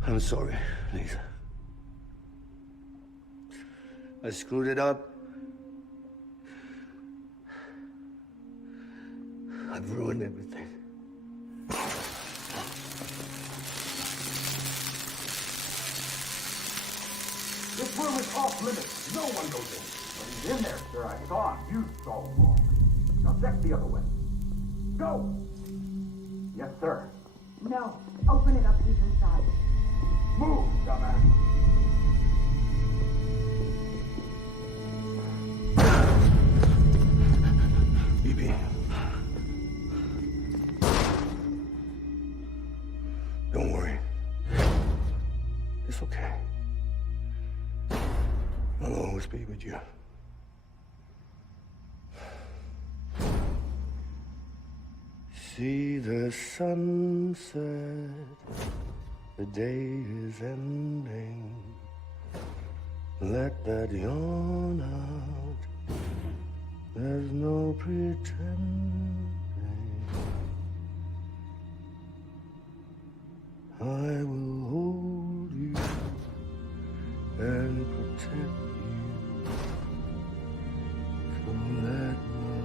I'm sorry, Lisa. I screwed it up. I've ruined everything. This room is off limits. No one goes in. But he's in there, sir. I saw him. You saw him wrong. Now check the other way. Go! Yes, sir. No. Open it up. He's inside. Move, dumbass. BB. Don't worry. It's okay. I'll always be with you. See the sunset. The day is ending. Let that yawn out. There's no pretending. I will hold you and protect you. So let my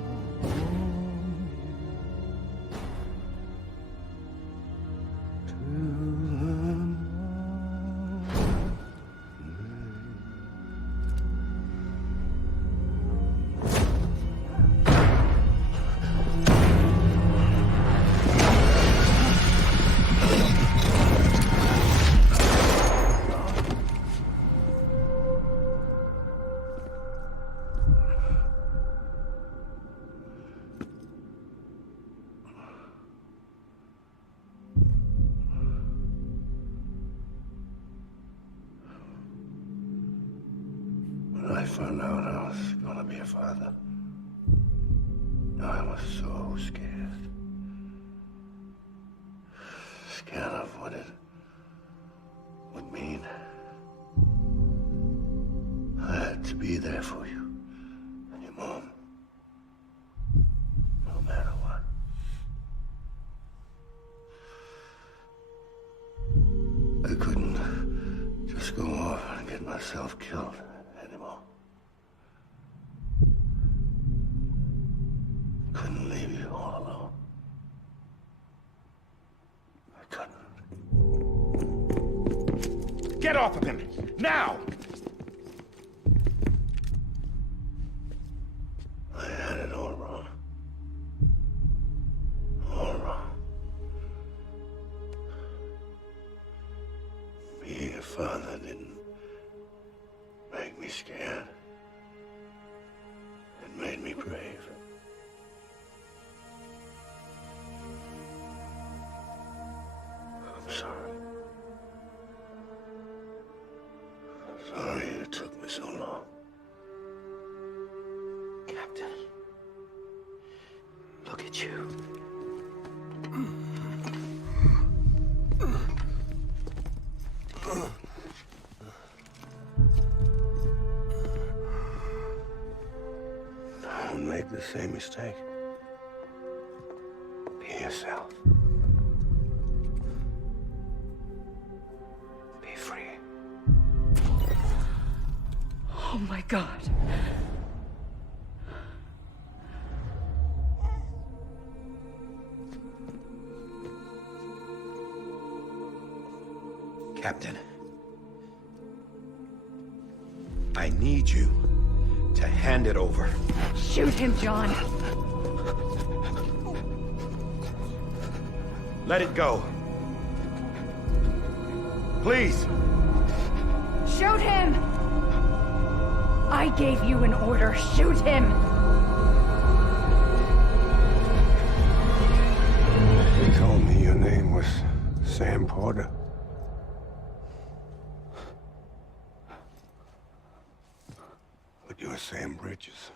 found out I was gonna be a father, I was so scared. Scared of what it would mean. I had to be there for you and your mom, no matter what. I couldn't just go off and get myself killed anymore. Couldn't leave you all alone. I couldn't. Get off of him! Now! I had it all wrong. All wrong. Being a father didn't make me scared. It made me brave. I'm sorry. I'm sorry it took me so long. Captain, look at you. Don't make the same mistake. Be yourself. Be free. Oh my God. Captain, I need you to hand it over. Shoot him, John. Let it go. Please. Shoot him! I gave you an order. Shoot him! He told me your name was Sam Porter. But you're Sam Bridges.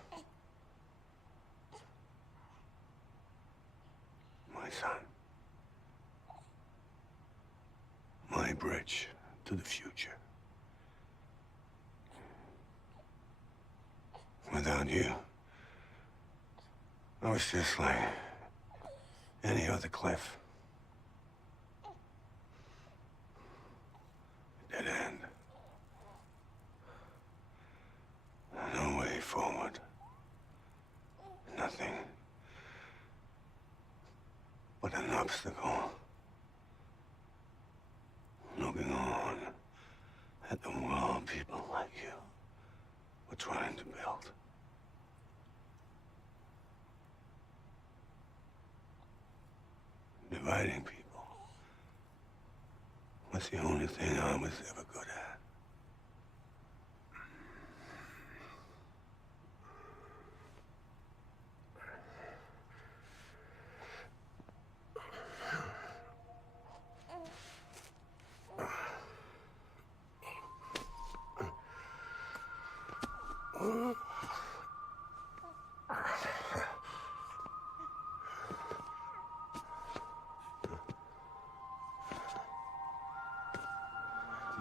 My son. My bridge to the future. Without you, I was just like any other Cliff. Dead end. No way forward. Nothing but an obstacle. Looking on at the world people like you were trying to build. Dividing people was the only thing I was ever good at.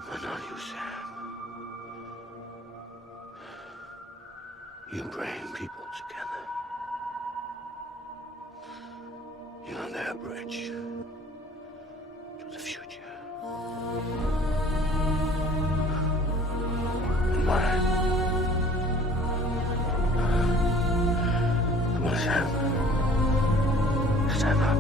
But not you, Sam. You bring people together. You're their bridge to the future. And mine. Come on, Sam. Stand up.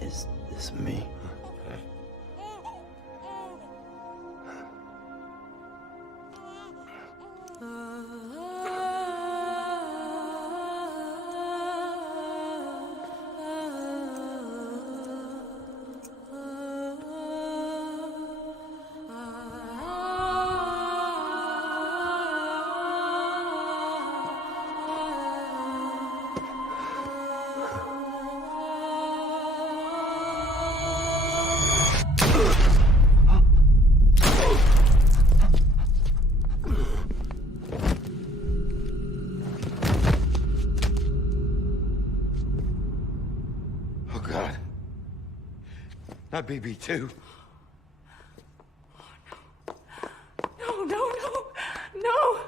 Is this me? Not BB too. No, no, no, no!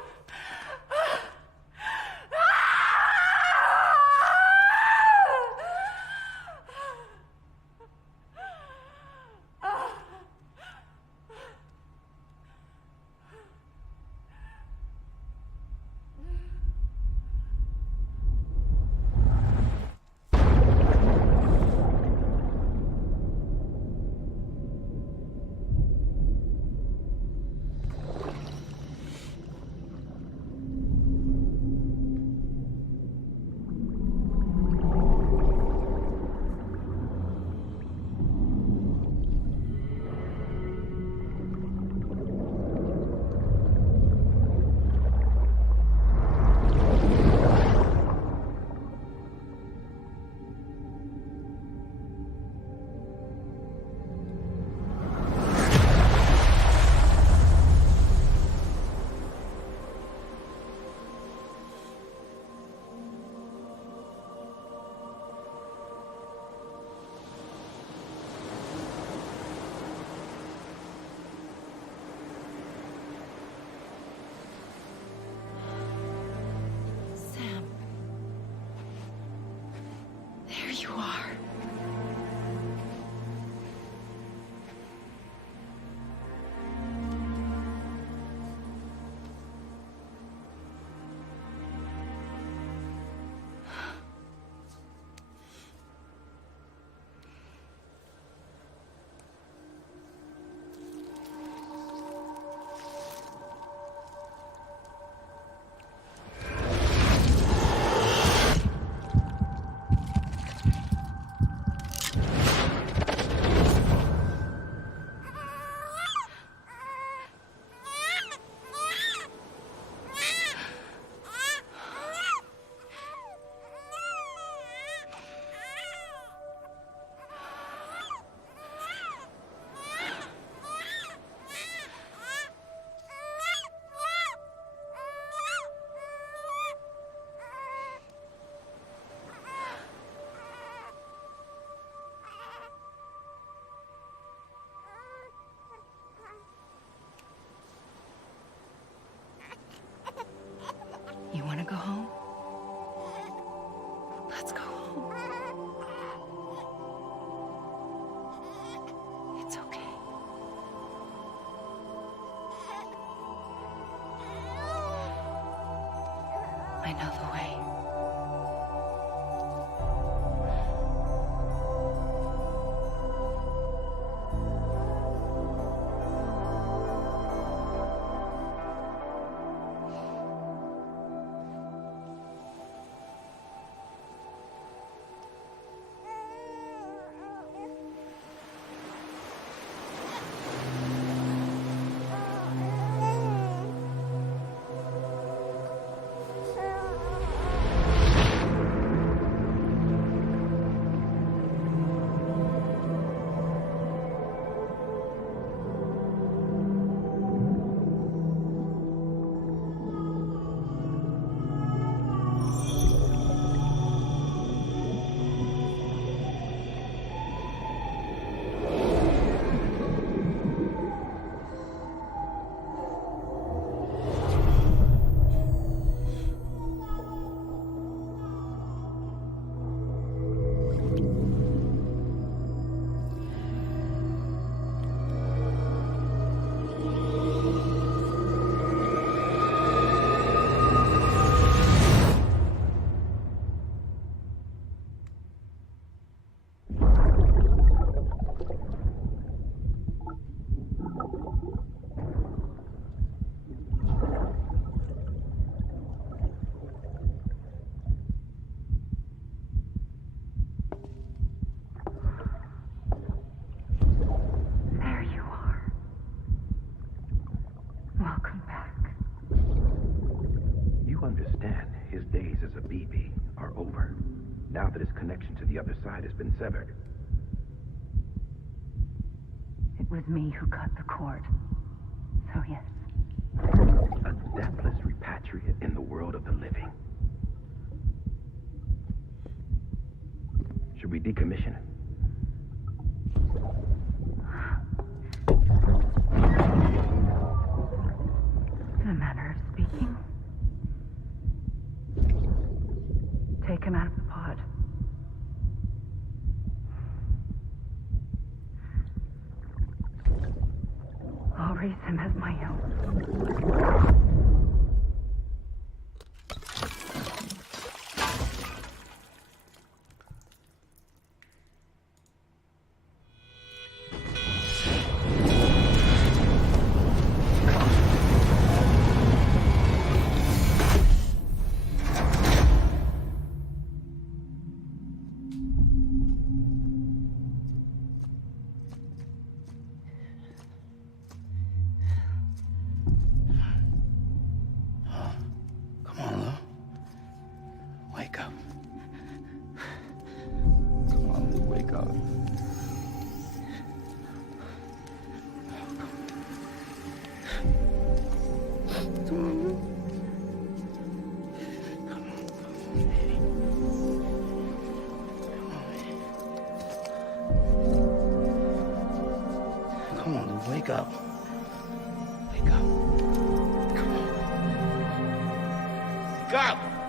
You want to go home? Let's go home. It's okay. I know the way. Now that his connection to the other side has been severed. It was me who cut the cord. So yes. A deathless repatriate in the world of the living. Should we decommission him? him out of the pod. I'll raise him as my own. Come on, Lou, wake up. Wake up. Come on. Wake up!